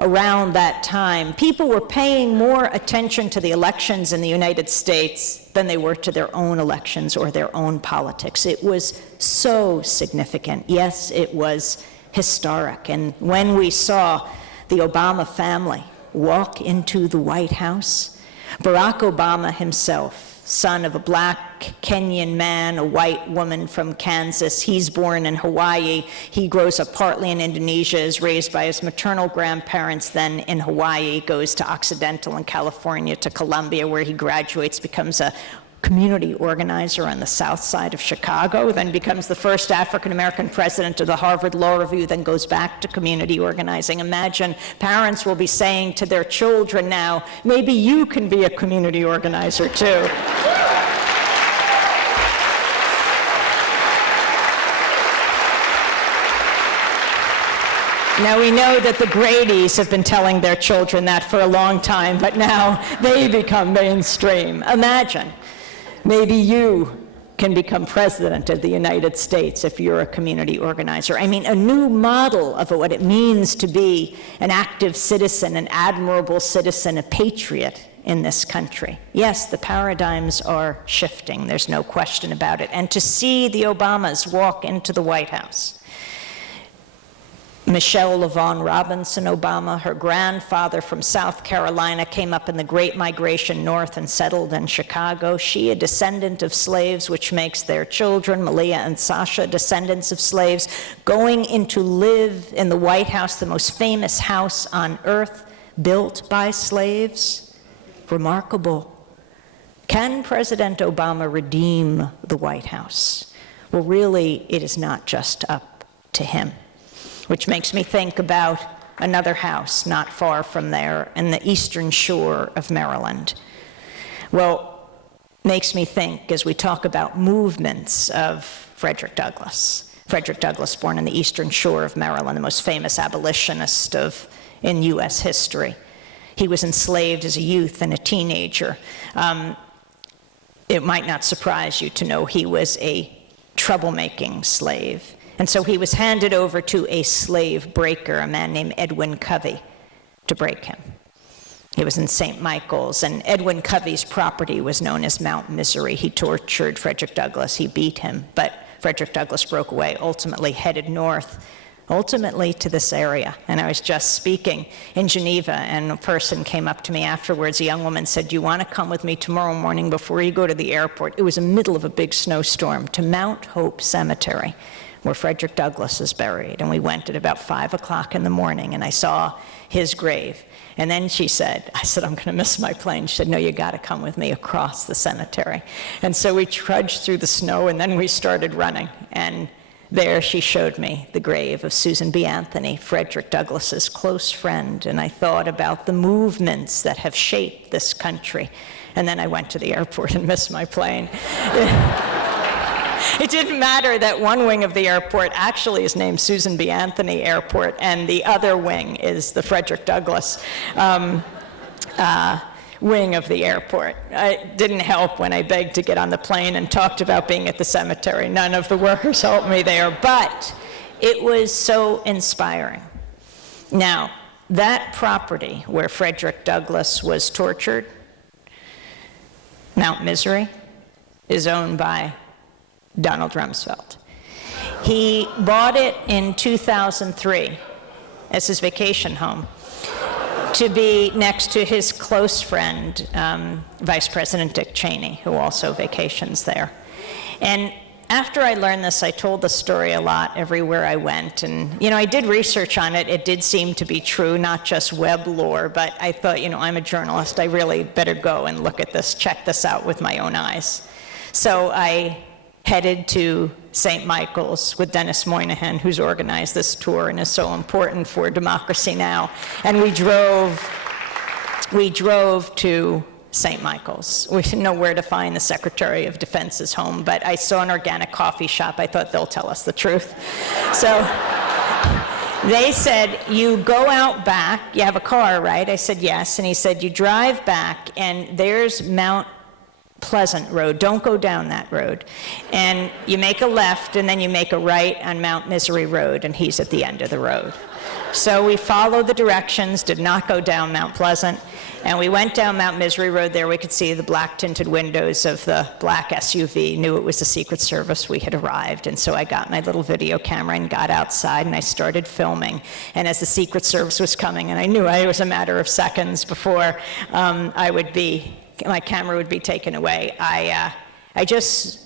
around that time, people were paying more attention to the elections in the United States than they were to their own elections or their own politics. It was so significant. Yes, it was historic. And when we saw the Obama family walk into the White House, Barack Obama himself, son of a black Kenyan man, a white woman from Kansas. He's born in Hawaii. He grows up partly in Indonesia, is raised by his maternal grandparents, then in Hawaii, goes to Occidental in California, to Columbia, where he graduates, becomes a community organizer on the south side of Chicago, then becomes the first African-American president of the Harvard Law Review, then goes back to community organizing. Imagine parents will be saying to their children now, maybe you can be a community organizer too. Now, we know that the Gradys have been telling their children that for a long time, but now they become mainstream. Imagine, maybe you can become president of the United States if you're a community organizer. I mean, a new model of what it means to be an active citizen, an admirable citizen, a patriot in this country. Yes, the paradigms are shifting, there's no question about it. And to see the Obamas walk into the White House, Michelle LaVaughn Robinson Obama, her grandfather from South Carolina, came up in the Great Migration North and settled in Chicago. She, a descendant of slaves, which makes their children, Malia and Sasha, descendants of slaves, going in to live in the White House, the most famous house on earth, built by slaves. Remarkable. Can President Obama redeem the White House? Well, really, it is not just up to him. Which makes me think about another house not far from there in the eastern shore of Maryland. Well, makes me think as we talk about movements of Frederick Douglass. Frederick Douglass, born in the eastern shore of Maryland, the most famous abolitionist in US history. He was enslaved as a youth and a teenager. It might not surprise you to know he was a troublemaking slave. And so he was handed over to a slave breaker, a man named Edwin Covey, to break him. He was in St. Michael's, and Edwin Covey's property was known as Mount Misery. He tortured Frederick Douglass. He beat him, but Frederick Douglass broke away, ultimately headed north, ultimately to this area. And I was just speaking in Geneva, and a person came up to me afterwards. A young woman said, do you want to come with me tomorrow morning before you go to the airport? It was in the middle of a big snowstorm, to Mount Hope Cemetery, where Frederick Douglass is buried. And we went at about 5 o'clock in the morning, and I saw his grave. And then I said, I'm going to miss my plane. She said, no, you got to come with me across the cemetery. And so we trudged through the snow, and then we started running. And there she showed me the grave of Susan B. Anthony, Frederick Douglass's close friend. And I thought about the movements that have shaped this country. And then I went to the airport and missed my plane. It didn't matter that one wing of the airport actually is named Susan B. Anthony Airport, and the other wing is the Frederick Douglass wing of the airport. It didn't help when I begged to get on the plane and talked about being at the cemetery. None of the workers helped me there, but it was so inspiring. Now, that property where Frederick Douglass was tortured, Mount Misery, is owned by Donald Rumsfeld. He bought it in 2003 as his vacation home to be next to his close friend, Vice President Dick Cheney, who also vacations there. And after I learned this, I told the story a lot everywhere I went. And, I did research on it. It did seem to be true, not just web lore, but I thought, I'm a journalist. I really better go and look at this, check this out with my own eyes. So I headed to St. Michael's with Dennis Moynihan, who's organized this tour and is so important for democracy now. And we drove to St. Michael's. We didn't know where to find the Secretary of Defense's home, but I saw an organic coffee shop. I thought they'll tell us the truth. So they said, you go out back, you have a car, right? I said, yes. And he said, you drive back, and there's Mount Pleasant Road. Don't go down that road. And you make a left, and then you make a right on Mount Misery Road, and he's at the end of the road. So we followed the directions, did not go down Mount Pleasant, and we went down Mount Misery Road. There we could see the black tinted windows of the black SUV, knew it was the Secret Service. We had arrived, and so I got my little video camera and got outside, and I started filming. And as the Secret Service was coming, and I knew it was a matter of seconds before my camera would be taken away, I just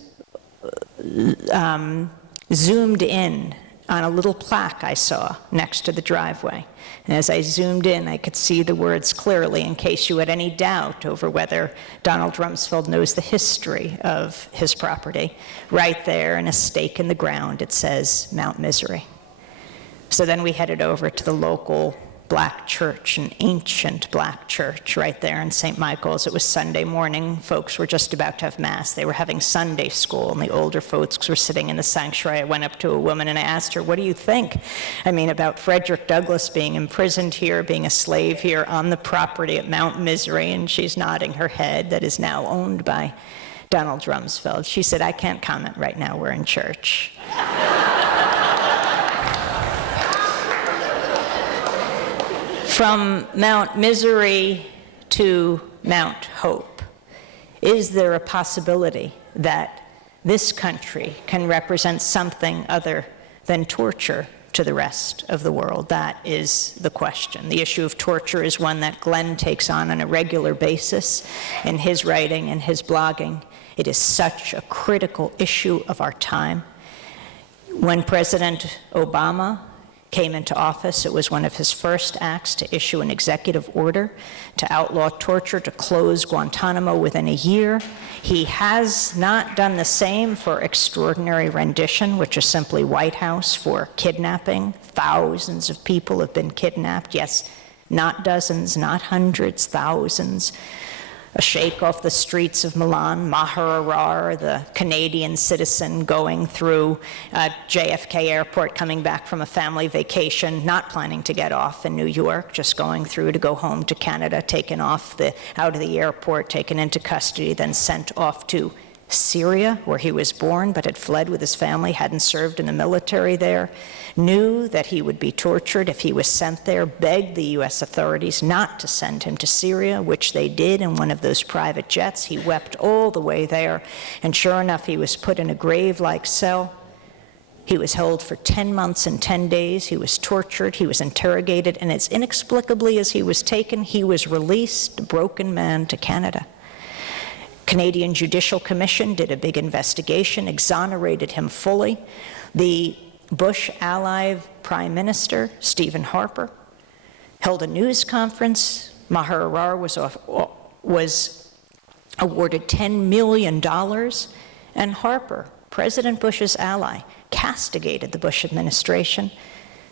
zoomed in on a little plaque I saw next to the driveway. And as I zoomed in, I could see the words clearly, in case you had any doubt over whether Donald Rumsfeld knows the history of his property. Right there in a stake in the ground, it says Mount Misery. So then we headed over to the local black church, an ancient black church right there in St. Michael's. It was Sunday morning. Folks were just about to have Mass. They were having Sunday school, and the older folks were sitting in the sanctuary. I went up to a woman and I asked her, what do you think? About Frederick Douglass being imprisoned here, being a slave here on the property at Mount Misery, and she's nodding her head, that is now owned by Donald Rumsfeld. She said, I can't comment right now, we're in church. From Mount Misery to Mount Hope, is there a possibility that this country can represent something other than torture to the rest of the world? That is the question. The issue of torture is one that Glenn takes on a regular basis in his writing and his blogging. It is such a critical issue of our time. When President Obama came into office, it was one of his first acts to issue an executive order to outlaw torture, to close Guantanamo within a year. He has not done the same for extraordinary rendition, which is simply White House for kidnapping. Thousands of people have been kidnapped. Yes, not dozens, not hundreds, thousands. A sheikh off the streets of Milan, Maher Arar, the Canadian citizen going through JFK Airport, coming back from a family vacation, not planning to get off in New York, just going through to go home to Canada, taken out of the airport, taken into custody, then sent off to Syria, where he was born, but had fled with his family, hadn't served in the military there, knew that he would be tortured if he was sent there, begged the U.S. authorities not to send him to Syria, which they did in one of those private jets. He wept all the way there, and sure enough, he was put in a grave-like cell. He was held for 10 months and 10 days. He was tortured. He was interrogated, and as inexplicably as he was taken, he was released, a broken man, to Canada. Canadian Judicial Commission did a big investigation, exonerated him fully. The Bush ally Prime Minister, Stephen Harper, held a news conference. Maher Arar was awarded $10 million, and Harper, President Bush's ally, castigated the Bush administration,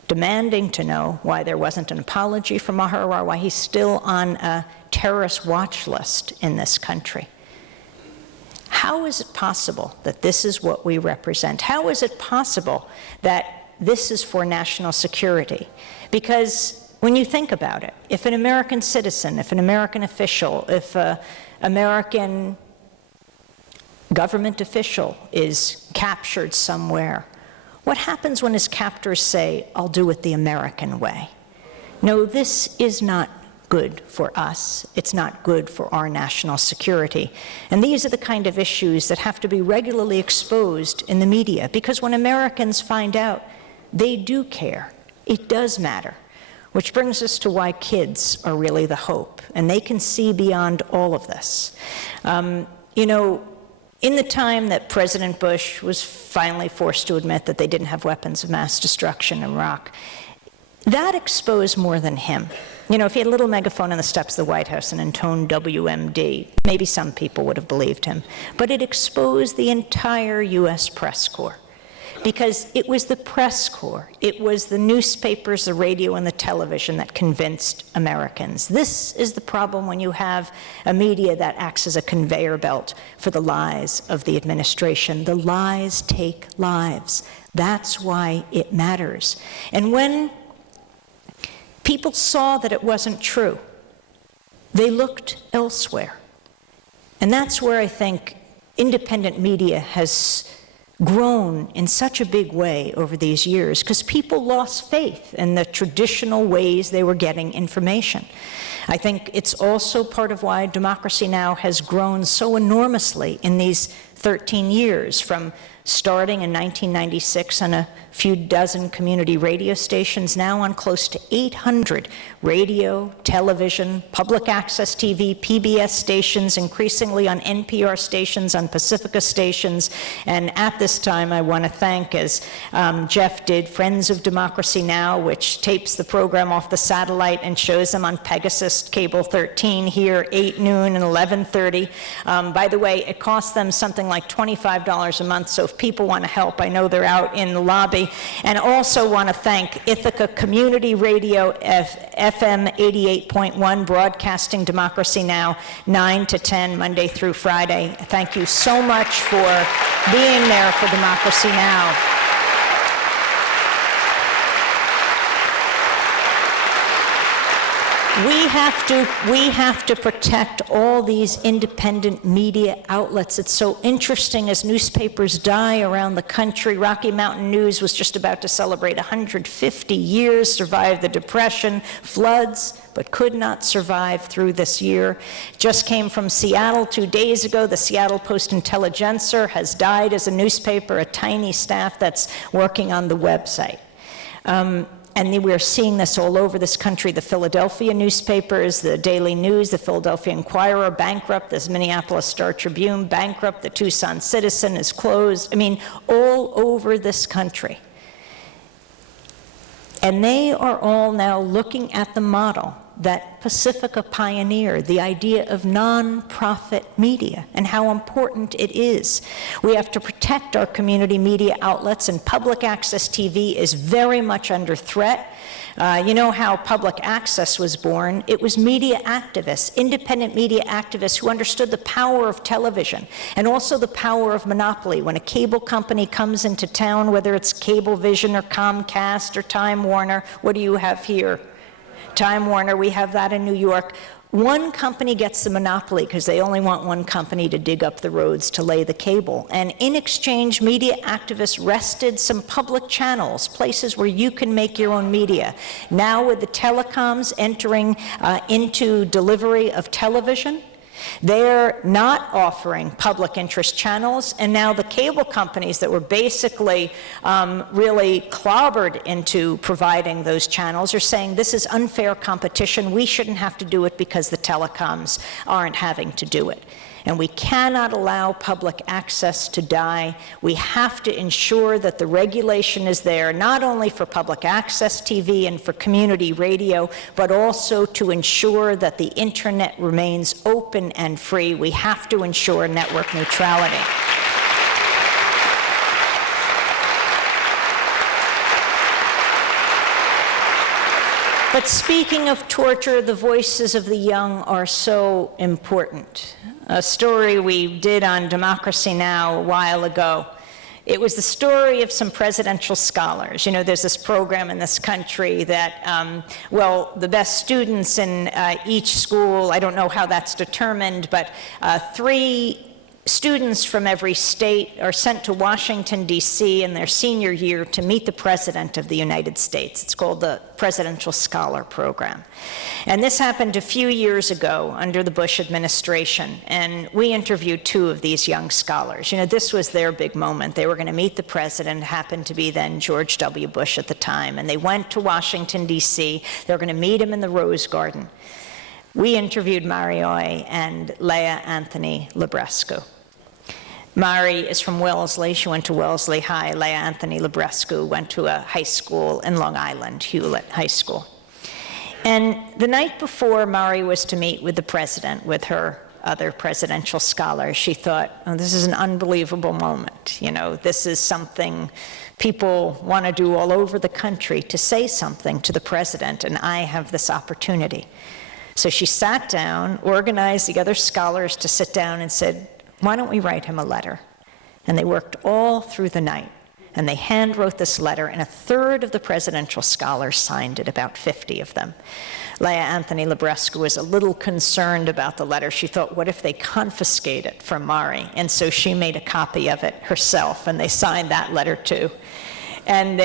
demanding to know why there wasn't an apology from Maher Arar, why he's still on a terrorist watch list in this country. How is it possible that this is what we represent? How is it possible that this is for national security? Because when you think about it, if an American citizen, if an American official, if an American government official is captured somewhere, what happens when his captors say, I'll do it the American way? No, this is not good for us. It's not good for our national security. And these are the kind of issues that have to be regularly exposed in the media, because when Americans find out, they do care. It does matter. Which brings us to why kids are really the hope, and they can see beyond all of this. In the time that President Bush was finally forced to admit that they didn't have weapons of mass destruction in Iraq, That exposed more than him. You know, if he had a little megaphone on the steps of the White House and intoned WMD, maybe some people would have believed him. But it exposed the entire U.S. press corps. Because it was the press corps, it was the newspapers, the radio, and the television that convinced Americans. This is the problem when you have a media that acts as a conveyor belt for the lies of the administration. The lies take lives. That's why it matters. And when people saw that it wasn't true, they looked elsewhere. And that's where I think independent media has grown in such a big way over these years, because people lost faith in the traditional ways they were getting information. I think it's also part of why Democracy Now! Has grown so enormously in these 13 years, from starting in 1996 on a few dozen community radio stations, now on close to 800 radio, television, public access TV, PBS stations, increasingly on NPR stations, on Pacifica stations. And at this time, I want to thank, as Jeff did, Friends of Democracy Now!, which tapes the program off the satellite and shows them on Pegasus Cable 13 here, 8 noon and 11:30. By the way, it costs them something like $25 a month, so if people want to help, I know they're out in the lobby. And also want to thank Ithaca Community Radio, FM 88.1, broadcasting Democracy Now! 9 to 10, Monday through Friday. Thank you so much for being there for Democracy Now! We have to protect all these independent media outlets. It's so interesting as newspapers die around the country. Rocky Mountain News was just about to celebrate 150 years, survived the Depression, floods, but could not survive through this year. Just came from Seattle 2 days ago. The Seattle Post-Intelligencer has died as a newspaper, a tiny staff that's working on the website. And we're seeing this all over this country. The Philadelphia newspapers, the Daily News, the Philadelphia Inquirer, bankrupt. The Minneapolis Star-Tribune, bankrupt. The Tucson Citizen is closed. I mean, all over this country. And they are all now looking at the model that Pacifica pioneered, the idea of nonprofit media and how important it is. We have to protect our community media outlets, and public access TV is very much under threat. You know how public access was born? It was media activists, independent media activists who understood the power of television and also the power of monopoly. When a cable company comes into town, whether it's Cablevision or Comcast or Time Warner, what do you have here? Time Warner, we have that in New York. One company gets the monopoly because they only want one company to dig up the roads to lay the cable. And in exchange, media activists wrested some public channels, places where you can make your own media. Now with the telecoms entering into delivery of television, they're not offering public interest channels, and now the cable companies that were basically really clobbered into providing those channels are saying this is unfair competition. We shouldn't have to do it because the telecoms aren't having to do it. And we cannot allow public access to die. We have to ensure that the regulation is there, not only for public access TV and for community radio, but also to ensure that the internet remains open and free. We have to ensure network neutrality. But speaking of torture, the voices of the young are so important. A story we did on Democracy Now! A while ago. It was the story of some presidential scholars. You know, there's this program in this country that, well, the best students in each school, I don't know how that's determined, but 3 students from every state are sent to Washington, D.C. in their senior year to meet the President of the United States. It's called the Presidential Scholar Program. And this happened a few years ago under the Bush administration, and we interviewed 2 of these young scholars. You know, this was their big moment. They were going to meet the President, happened to be then George W. Bush at the time, and they went to Washington, D.C. They were going to meet him in the Rose Garden. We interviewed Marioi and Leah Anthony Librescu. Mari is from Wellesley. She went to Wellesley High. Leah Anthony Librescu went to a high school in Long Island, Hewlett High School. And the night before Mari was to meet with the president, with her other presidential scholars, she thought, oh, this is an unbelievable moment. You know, this is something people want to do all over the country, to say something to the president, and I have this opportunity. So she sat down, organized the other scholars to sit down, and said, why don't we write him a letter? And they worked all through the night, and they hand wrote this letter, and a third of the presidential scholars signed it, about 50 of them. Leah Anthony Librescu was a little concerned about the letter. She thought, what if they confiscate it from Mari? And so she made a copy of it herself, and they signed that letter too. And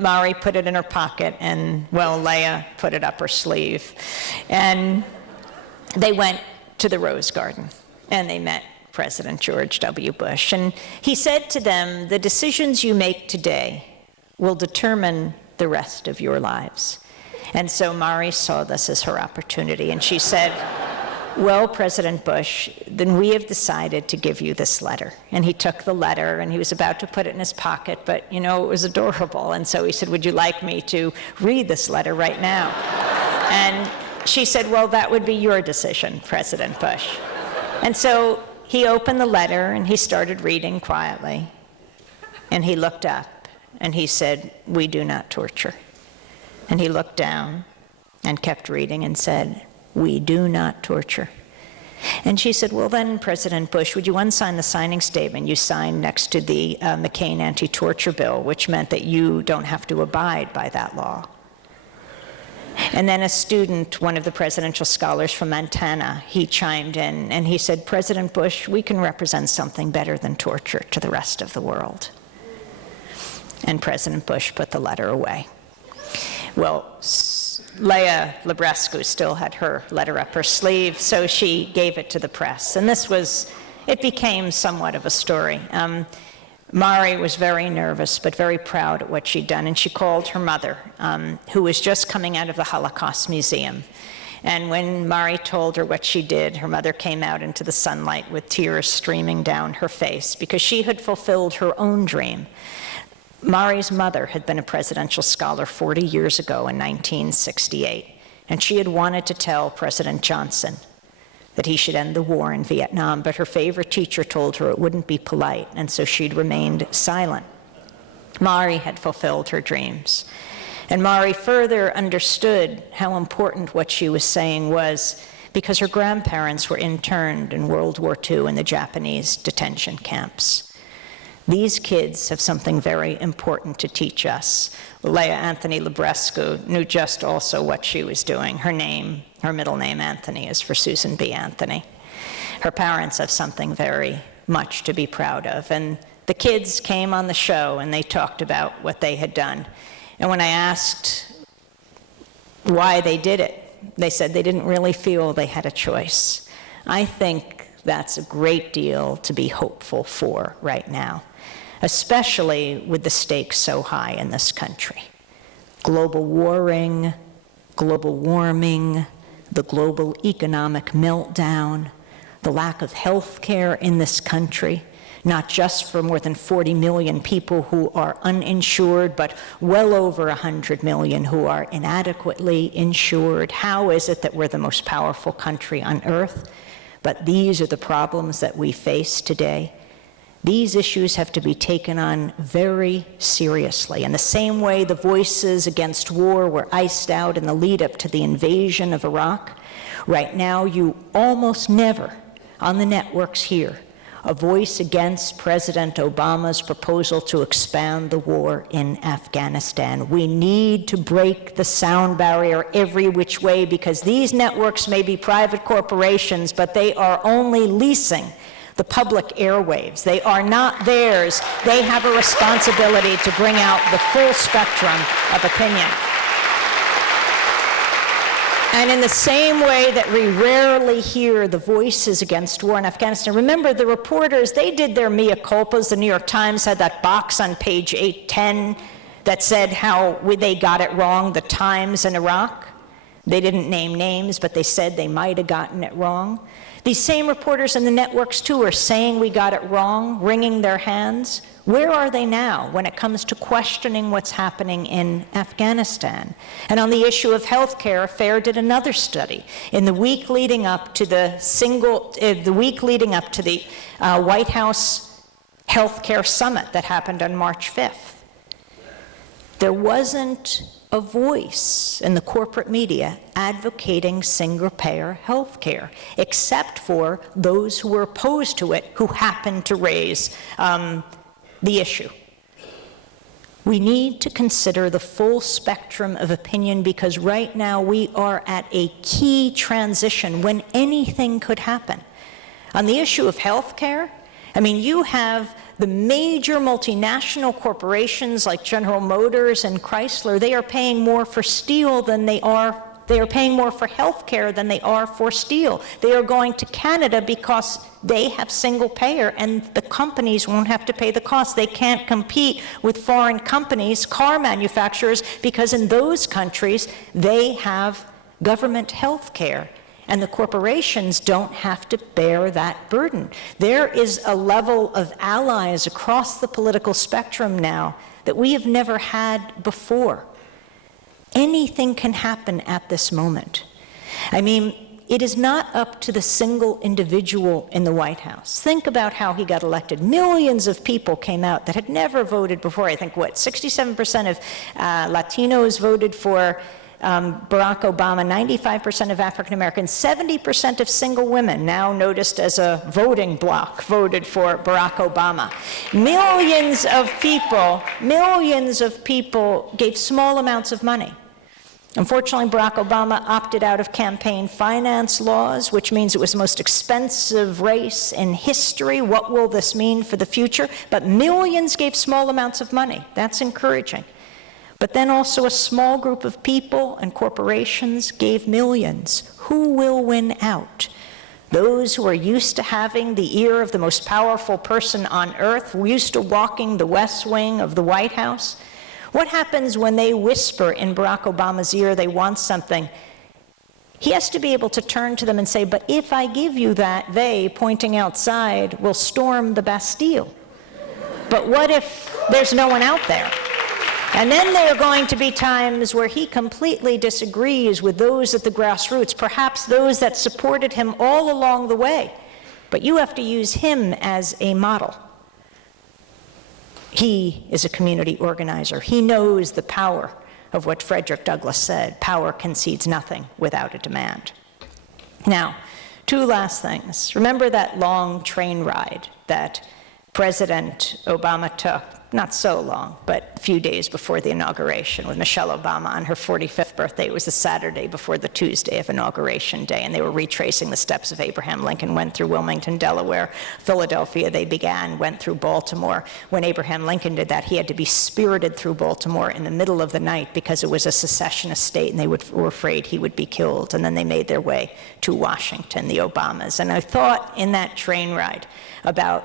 Mari put it in her pocket, and, well, Leah put it up her sleeve. And they went to the Rose Garden, and they met President George W. Bush. And he said to them, the decisions you make today will determine the rest of your lives. And so Mari saw this as her opportunity, and she said, well, President Bush, then we have decided to give you this letter. And he took the letter, and he was about to put it in his pocket, but, you know, it was adorable. And so he said, would you like me to read this letter right now? And she said, well, that would be your decision, President Bush. And so he opened the letter, and he started reading quietly. And he looked up, and he said, we do not torture. And he looked down and kept reading and said, we do not torture. And she said, well then, President Bush, would you unsign the signing statement you signed next to the McCain anti-torture bill, which meant that you don't have to abide by that law? And then a student, one of the presidential scholars from Montana, he chimed in and he said, President Bush, we can represent something better than torture to the rest of the world. And President Bush put the letter away. Well, Leah Librescu still had her letter up her sleeve, so she gave it to the press. And it became somewhat of a story. Mari was very nervous, but very proud at what she'd done, and she called her mother, who was just coming out of the Holocaust Museum. And when Mari told her what she did, her mother came out into the sunlight with tears streaming down her face, because she had fulfilled her own dream. Mari's mother had been a presidential scholar 40 years ago in 1968, and she had wanted to tell President Johnson that he should end the war in Vietnam, but her favorite teacher told her it wouldn't be polite, and so she'd remained silent. Mari had fulfilled her dreams, and Mari further understood how important what she was saying was, because her grandparents were interned in World War II in the Japanese detention camps. These kids have something very important to teach us. Leah Anthony Librescu knew just also what she was doing. Her middle name, Anthony, is for Susan B. Anthony. Her parents have something very much to be proud of. And the kids came on the show and they talked about what they had done. And when I asked why they did it, they said they didn't really feel they had a choice. I think that's a great deal to be hopeful for right now, especially with the stakes so high in this country. Global warming, the global economic meltdown, the lack of health care in this country, not just for more than 40 million people who are uninsured, but well over 100 million who are inadequately insured. How is it that we're the most powerful country on earth? But these are the problems that we face today. These issues have to be taken on very seriously. In the same way the voices against war were iced out in the lead up to the invasion of Iraq, right now you almost never on the networks hear a voice against President Obama's proposal to expand the war in Afghanistan. We need to break the sound barrier every which way, because these networks may be private corporations, but they are only leasing the public airwaves. They are not theirs. They have a responsibility to bring out the full spectrum of opinion. And in the same way that we rarely hear the voices against war in Afghanistan, remember the reporters, they did their mea culpas. The New York Times had that box on page 810 that said how they got it wrong, the Times in Iraq. They didn't name names, but they said they might have gotten it wrong. These same reporters in the networks, too, are saying we got it wrong, wringing their hands. Where are they now when it comes to questioning what's happening in Afghanistan? And on the issue of health care, FAIR did another study. In the week leading up to the White House Health Care Summit that happened on March 5th, there wasn't a voice in the corporate media advocating single-payer health care, except for those who were opposed to it, who happened to raise the issue. We need to consider the full spectrum of opinion, because right now we are at a key transition when anything could happen. On the issue of health care, I mean, you have the major multinational corporations like General Motors and Chrysler. They are paying more for steel than they are paying more for health care than they are for steel. They are going to Canada because they have single payer, and the companies won't have to pay the cost. They can't compete with foreign companies, car manufacturers, because in those countries they have government health care, and the corporations don't have to bear that burden. There is a level of allies across the political spectrum now that we have never had before. Anything can happen at this moment. I mean, it is not up to the single individual in the White House. Think about how he got elected. Millions of people came out that had never voted before. I think, 67% of Latinos voted for Barack Obama, 95% of African Americans, 70% of single women, now noticed as a voting bloc, voted for Barack Obama. Millions of people gave small amounts of money. Unfortunately, Barack Obama opted out of campaign finance laws, which means it was the most expensive race in history. What will this mean for the future? But millions gave small amounts of money. That's encouraging. But then also a small group of people and corporations gave millions. Who will win out? Those who are used to having the ear of the most powerful person on earth, used to walking the West Wing of the White House? What happens when they whisper in Barack Obama's ear they want something? He has to be able to turn to them and say, but if I give you that, they, pointing outside, will storm the Bastille. But what if there's no one out there? And then there are going to be times where he completely disagrees with those at the grassroots, perhaps those that supported him all along the way. But you have to use him as a model. He is a community organizer. He knows the power of what Frederick Douglass said: power concedes nothing without a demand. Now, two last things. Remember that long train ride that President Obama took, not so long, but a few days before the inauguration, with Michelle Obama on her 45th birthday. It was the Saturday before the Tuesday of Inauguration Day, and they were retracing the steps of Abraham Lincoln, went through Wilmington, Delaware, Philadelphia. They began, went through Baltimore. When Abraham Lincoln did that, he had to be spirited through Baltimore in the middle of the night because it was a secessionist state, and they were afraid he would be killed. And then they made their way to Washington, the Obamas. And I thought in that train ride about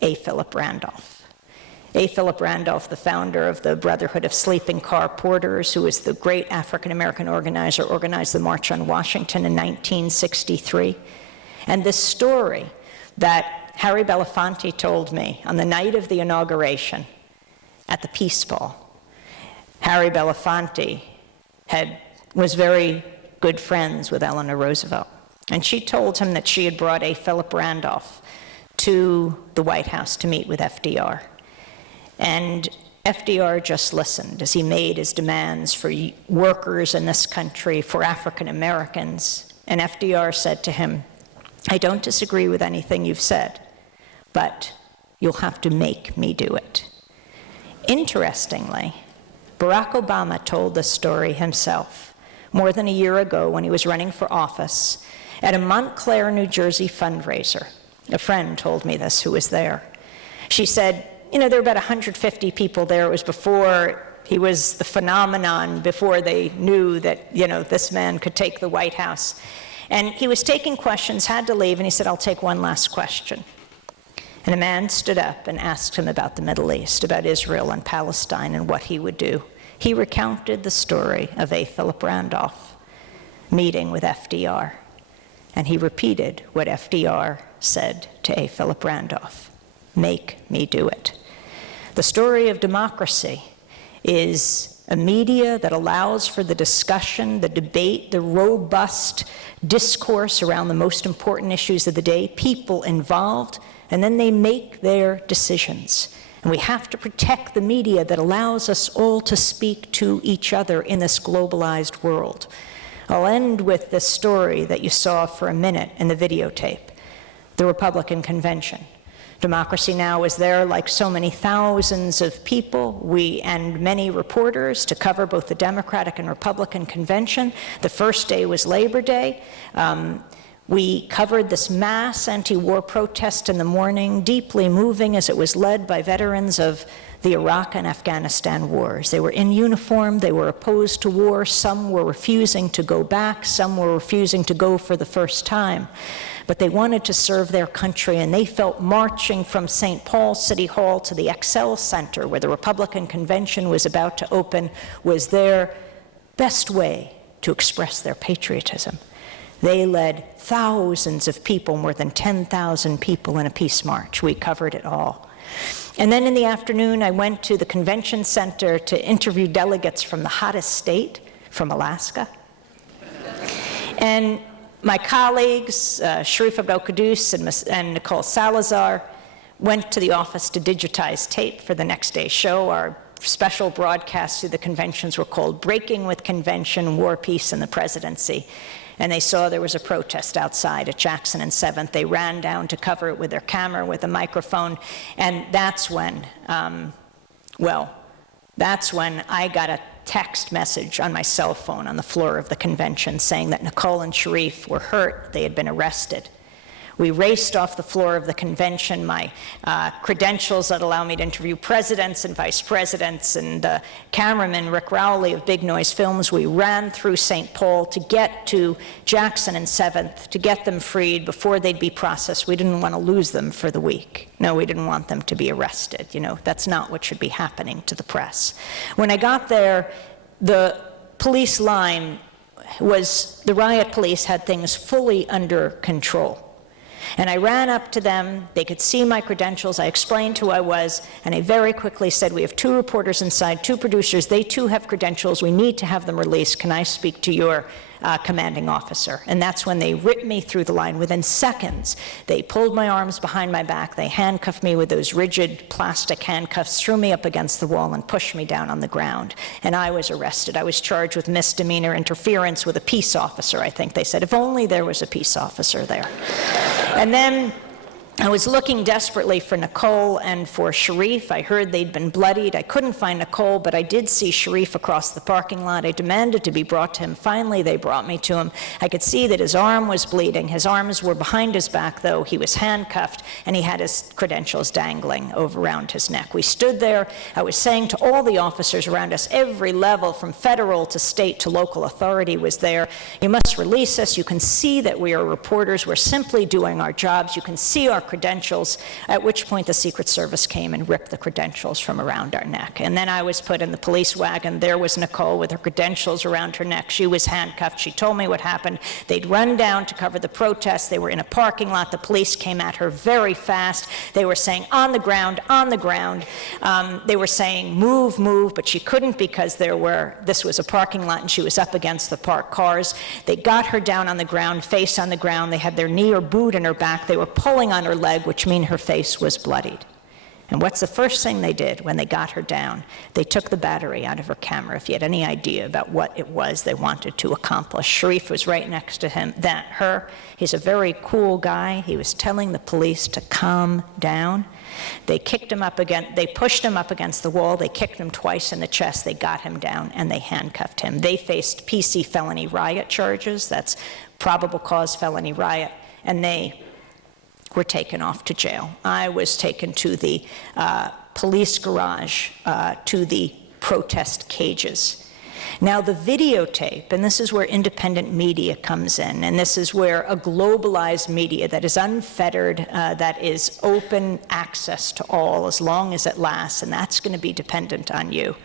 A. Philip Randolph. A. Philip Randolph, the founder of the Brotherhood of Sleeping Car Porters, who was the great African-American organizer, organized the March on Washington in 1963. And this story that Harry Belafonte told me on the night of the inauguration at the Peace Ball. Harry Belafonte was very good friends with Eleanor Roosevelt. And she told him that she had brought A. Philip Randolph to the White House to meet with FDR. And FDR just listened as he made his demands for workers in this country, for African Americans. And FDR said to him, I don't disagree with anything you've said, but you'll have to make me do it. Interestingly, Barack Obama told this story himself more than a year ago when he was running for office at a Montclair, New Jersey fundraiser. A friend told me this who was there. She said, there were about 150 people there. It was before he was the phenomenon, before they knew that, this man could take the White House. And he was taking questions, had to leave, and he said, I'll take one last question. And a man stood up and asked him about the Middle East, about Israel and Palestine and what he would do. He recounted the story of A. Philip Randolph. meeting with FDR. And he repeated what FDR said to A. Philip Randolph: make me do it. The story of democracy is a media that allows for the discussion, the debate, the robust discourse around the most important issues of the day, people involved, and then they make their decisions. And we have to protect the media that allows us all to speak to each other in this globalized world. I'll end with this story that you saw for a minute in the videotape, the Republican convention. Democracy Now! Was there, like so many thousands of people, we and many reporters, to cover both the Democratic and Republican convention. The first day was Labor Day. We covered this mass anti-war protest in the morning, deeply moving as it was led by veterans of the Iraq and Afghanistan wars. They were in uniform, they were opposed to war, some were refusing to go back, some were refusing to go for the first time. But they wanted to serve their country, and they felt marching from St. Paul City Hall to the Excel Center, where the Republican convention was about to open, was their best way to express their patriotism. They led thousands of people, more than 10,000 people in a peace march. We covered it all. And then in the afternoon, I went to the convention center to interview delegates from the hottest state, from Alaska. And my colleagues, Sharif Abdel-Quddus and Nicole Salazar, went to the office to digitize tape for the next day's show. Our special broadcasts through the conventions were called Breaking with Convention, War, Peace, and the Presidency. And they saw there was a protest outside at Jackson and 7th. They ran down to cover it with their camera, with a microphone. And that's when, that's when I got a text message on my cell phone on the floor of the convention saying that Nicole and Sharif were hurt, they had been arrested. We raced off the floor of the convention. My credentials that allow me to interview presidents and vice presidents and the cameraman, Rick Rowley of Big Noise Films, we ran through St. Paul to get to Jackson and 7th, to get them freed before they'd be processed. We didn't want to lose them for the week. No, we didn't want them to be arrested. You know, that's not what should be happening to the press. When I got there, the police line was, the riot police had things fully under control. And I ran up to them, they could see my credentials, I explained who I was, and I very quickly said, we have 2 reporters inside, 2 producers, they too have credentials, we need to have them released, can I speak to your commanding officer? And that's when they ripped me through the line. Within seconds, they pulled my arms behind my back, they handcuffed me with those rigid plastic handcuffs, threw me up against the wall and pushed me down on the ground. And I was arrested. I was charged with misdemeanor interference with a peace officer, I think they said. If only there was a peace officer there. And then I was looking desperately for Nicole and for Sharif. I heard they'd been bloodied. I couldn't find Nicole, but I did see Sharif across the parking lot. I demanded to be brought to him. Finally, they brought me to him. I could see that his arm was bleeding. His arms were behind his back, though. He was handcuffed, and he had his credentials dangling over around his neck. We stood there. I was saying to all the officers around us, every level, from federal to state to local authority was there, you must release us. You can see that we are reporters. We're simply doing our jobs. You can see our credentials, at which point the Secret Service came and ripped the credentials from around our neck. And then I was put in the police wagon. There was Nicole with her credentials around her neck. She was handcuffed. She told me what happened. They'd run down to cover the protest. They were in a parking lot. The police came at her very fast. They were saying, on the ground, on the ground. They were saying, move, move, but she couldn't because this was a parking lot and she was up against the parked cars. They got her down on the ground, face on the ground. They had their knee or boot in her back. They were pulling on her leg, which meant her face was bloodied. And what's the first thing they did when they got her down? They took the battery out of her camera, if you had any idea about what it was they wanted to accomplish. Sharif was right next to her. He's a very cool guy. He was telling the police to calm down. They kicked him up again. They pushed him up against the wall. They kicked him twice in the chest. They got him down, and they handcuffed him. They faced PC felony riot charges. That's probable cause felony riot. And they were taken off to jail. I was taken to the police garage, to the protest cages. Now the videotape, and this is where independent media comes in, and this is where a globalized media that is unfettered, that is open access to all as long as it lasts, and that's going to be dependent on you.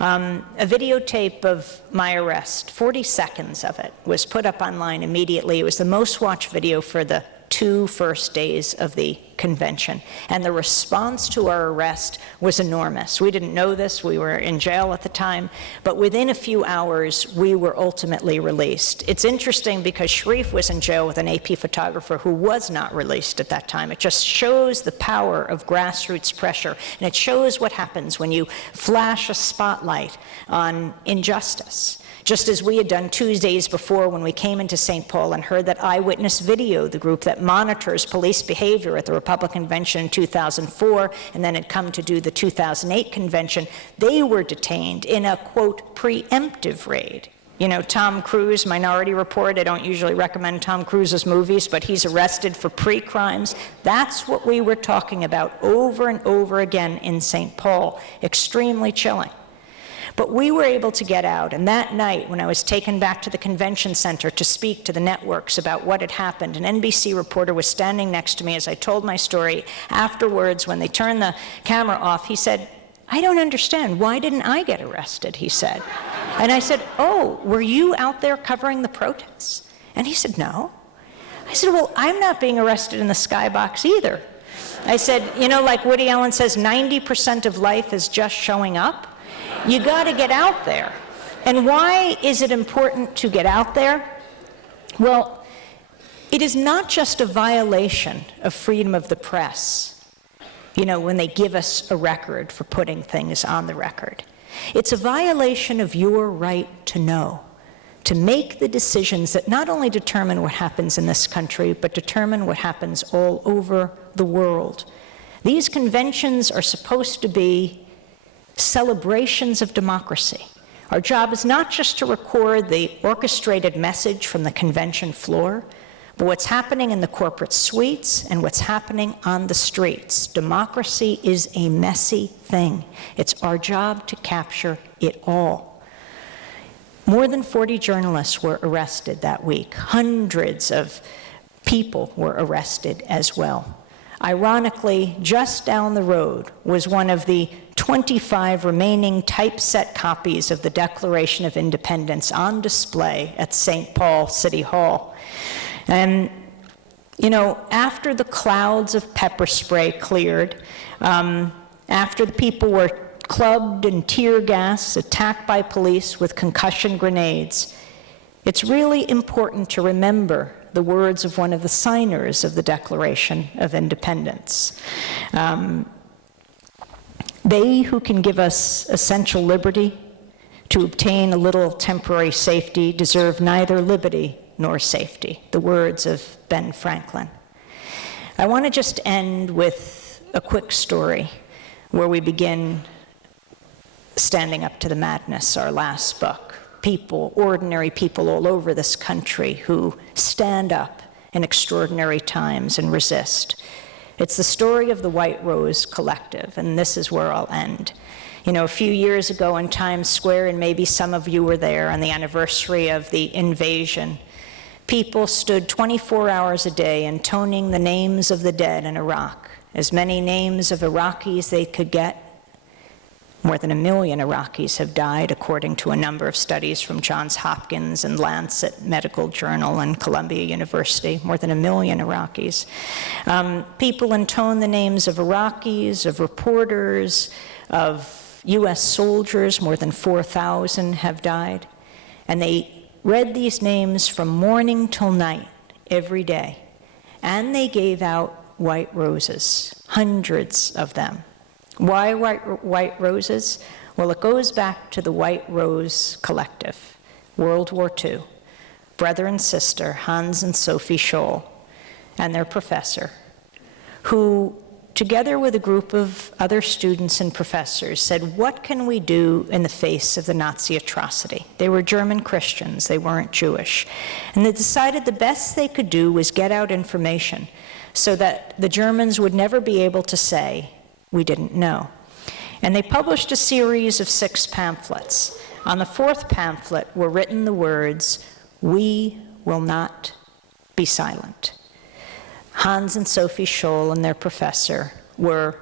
A videotape of my arrest, 40 seconds of it, was put up online immediately. It was the most watched video for the 2 first days of the convention. And the response to our arrest was enormous. We didn't know this, we were in jail at the time, but within a few hours, we were ultimately released. It's interesting because Sharif was in jail with an AP photographer who was not released at that time. It just shows the power of grassroots pressure, and it shows what happens when you flash a spotlight on injustice. Just as we had done Tuesdays before when we came into St. Paul and heard that Eyewitness Video, the group that monitors police behavior at the Republican convention in 2004, and then had come to do the 2008 convention, they were detained in a, quote, preemptive raid. You know, Tom Cruise, Minority Report, I don't usually recommend Tom Cruise's movies, but he's arrested for pre-crimes. That's what we were talking about over and over again in St. Paul. Extremely chilling. But we were able to get out, and that night when I was taken back to the convention center to speak to the networks about what had happened, an NBC reporter was standing next to me as I told my story. Afterwards, when they turned the camera off, he said, "I don't understand, why didn't I get arrested?" he said. And I said, "Oh, were you out there covering the protests?" And he said, "No." I said, "Well, I'm not being arrested in the skybox either." I said, you know, like Woody Allen says, 90% of life is just showing up. You got to get out there. And why is it important to get out there? Well, it is not just a violation of freedom of the press, you know, when they give us a record for putting things on the record. It's a violation of your right to know, to make the decisions that not only determine what happens in this country, but determine what happens all over the world. These conventions are supposed to be celebrations of democracy. Our job is not just to record the orchestrated message from the convention floor, but what's happening in the corporate suites and what's happening on the streets. Democracy is a messy thing. It's our job to capture it all. More than 40 journalists were arrested that week. Hundreds of people were arrested as well. Ironically, just down the road was one of the 25 remaining typeset copies of the Declaration of Independence on display at St. Paul City Hall. And, you know, after the clouds of pepper spray cleared, after the people were clubbed and tear gas, attacked by police with concussion grenades, it's really important to remember the words of one of the signers of the Declaration of Independence. They who can give us essential liberty to obtain a little temporary safety deserve neither liberty nor safety. The words of Ben Franklin. I want to just end with a quick story where we begin Standing Up to the Madness, our last book. People, ordinary people all over this country who stand up in extraordinary times and resist. It's the story of the White Rose Collective, and this is where I'll end. You know, a few years ago in Times Square, and maybe some of you were there on the anniversary of the invasion, people stood 24 hours a day intoning the names of the dead in Iraq, as many names of Iraqis they could get. More than 1 million Iraqis have died, according to a number of studies from Johns Hopkins and Lancet Medical Journal and Columbia University. More than 1 million Iraqis. People intone the names of Iraqis, of reporters, of U.S. soldiers. More than 4,000 have died. And they read these names from morning till night, every day. And they gave out white roses, hundreds of them. Why white roses? Well, it goes back to the White Rose Collective, World War II. Brother and sister, Hans and Sophie Scholl, and their professor, who, together with a group of other students and professors, said, what can we do in the face of the Nazi atrocity? They were German Christians, they weren't Jewish. And they decided the best they could do was get out information so that the Germans would never be able to say, we didn't know. And they published a series of 6 pamphlets. On the fourth pamphlet were written the words, "We will not be silent." Hans and Sophie Scholl and their professor were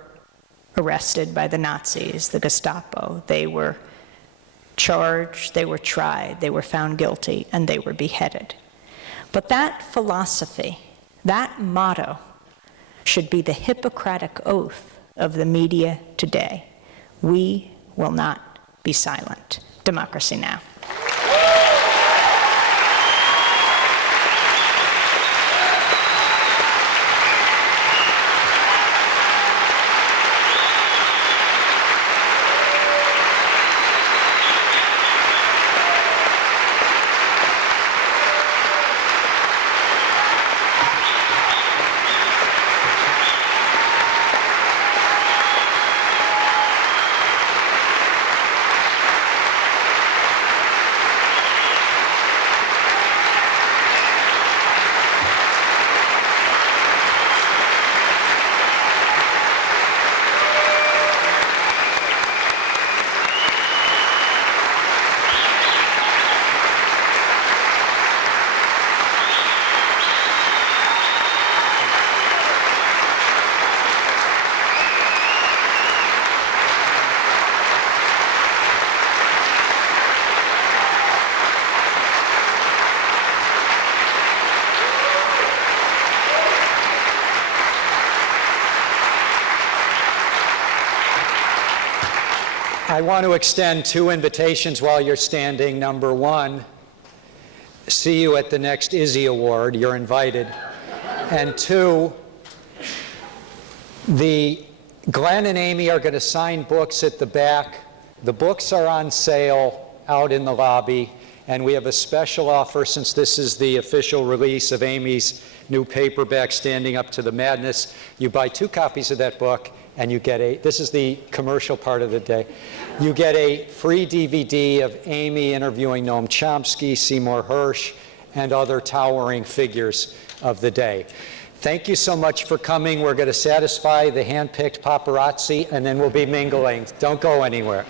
arrested by the Nazis, the Gestapo. They were charged, they were tried, they were found guilty, and they were beheaded. But that philosophy, that motto, should be the Hippocratic oath of the media today. We will not be silent. Democracy Now! I want to extend two invitations while you're standing. Number one, see you at the next Izzy Award. You're invited. And two, Glenn and Amy are going to sign books at the back. The books are on sale out in the lobby. And we have a special offer, since this is the official release of Amy's new paperback, Standing Up to the Madness. You buy 2 copies of that book, and you get this is the commercial part of the day, you get a free DVD of Amy interviewing Noam Chomsky, Seymour Hersh, and other towering figures of the day. Thank you so much for coming. We're going to satisfy the hand-picked paparazzi, and then we'll be mingling. Don't go anywhere.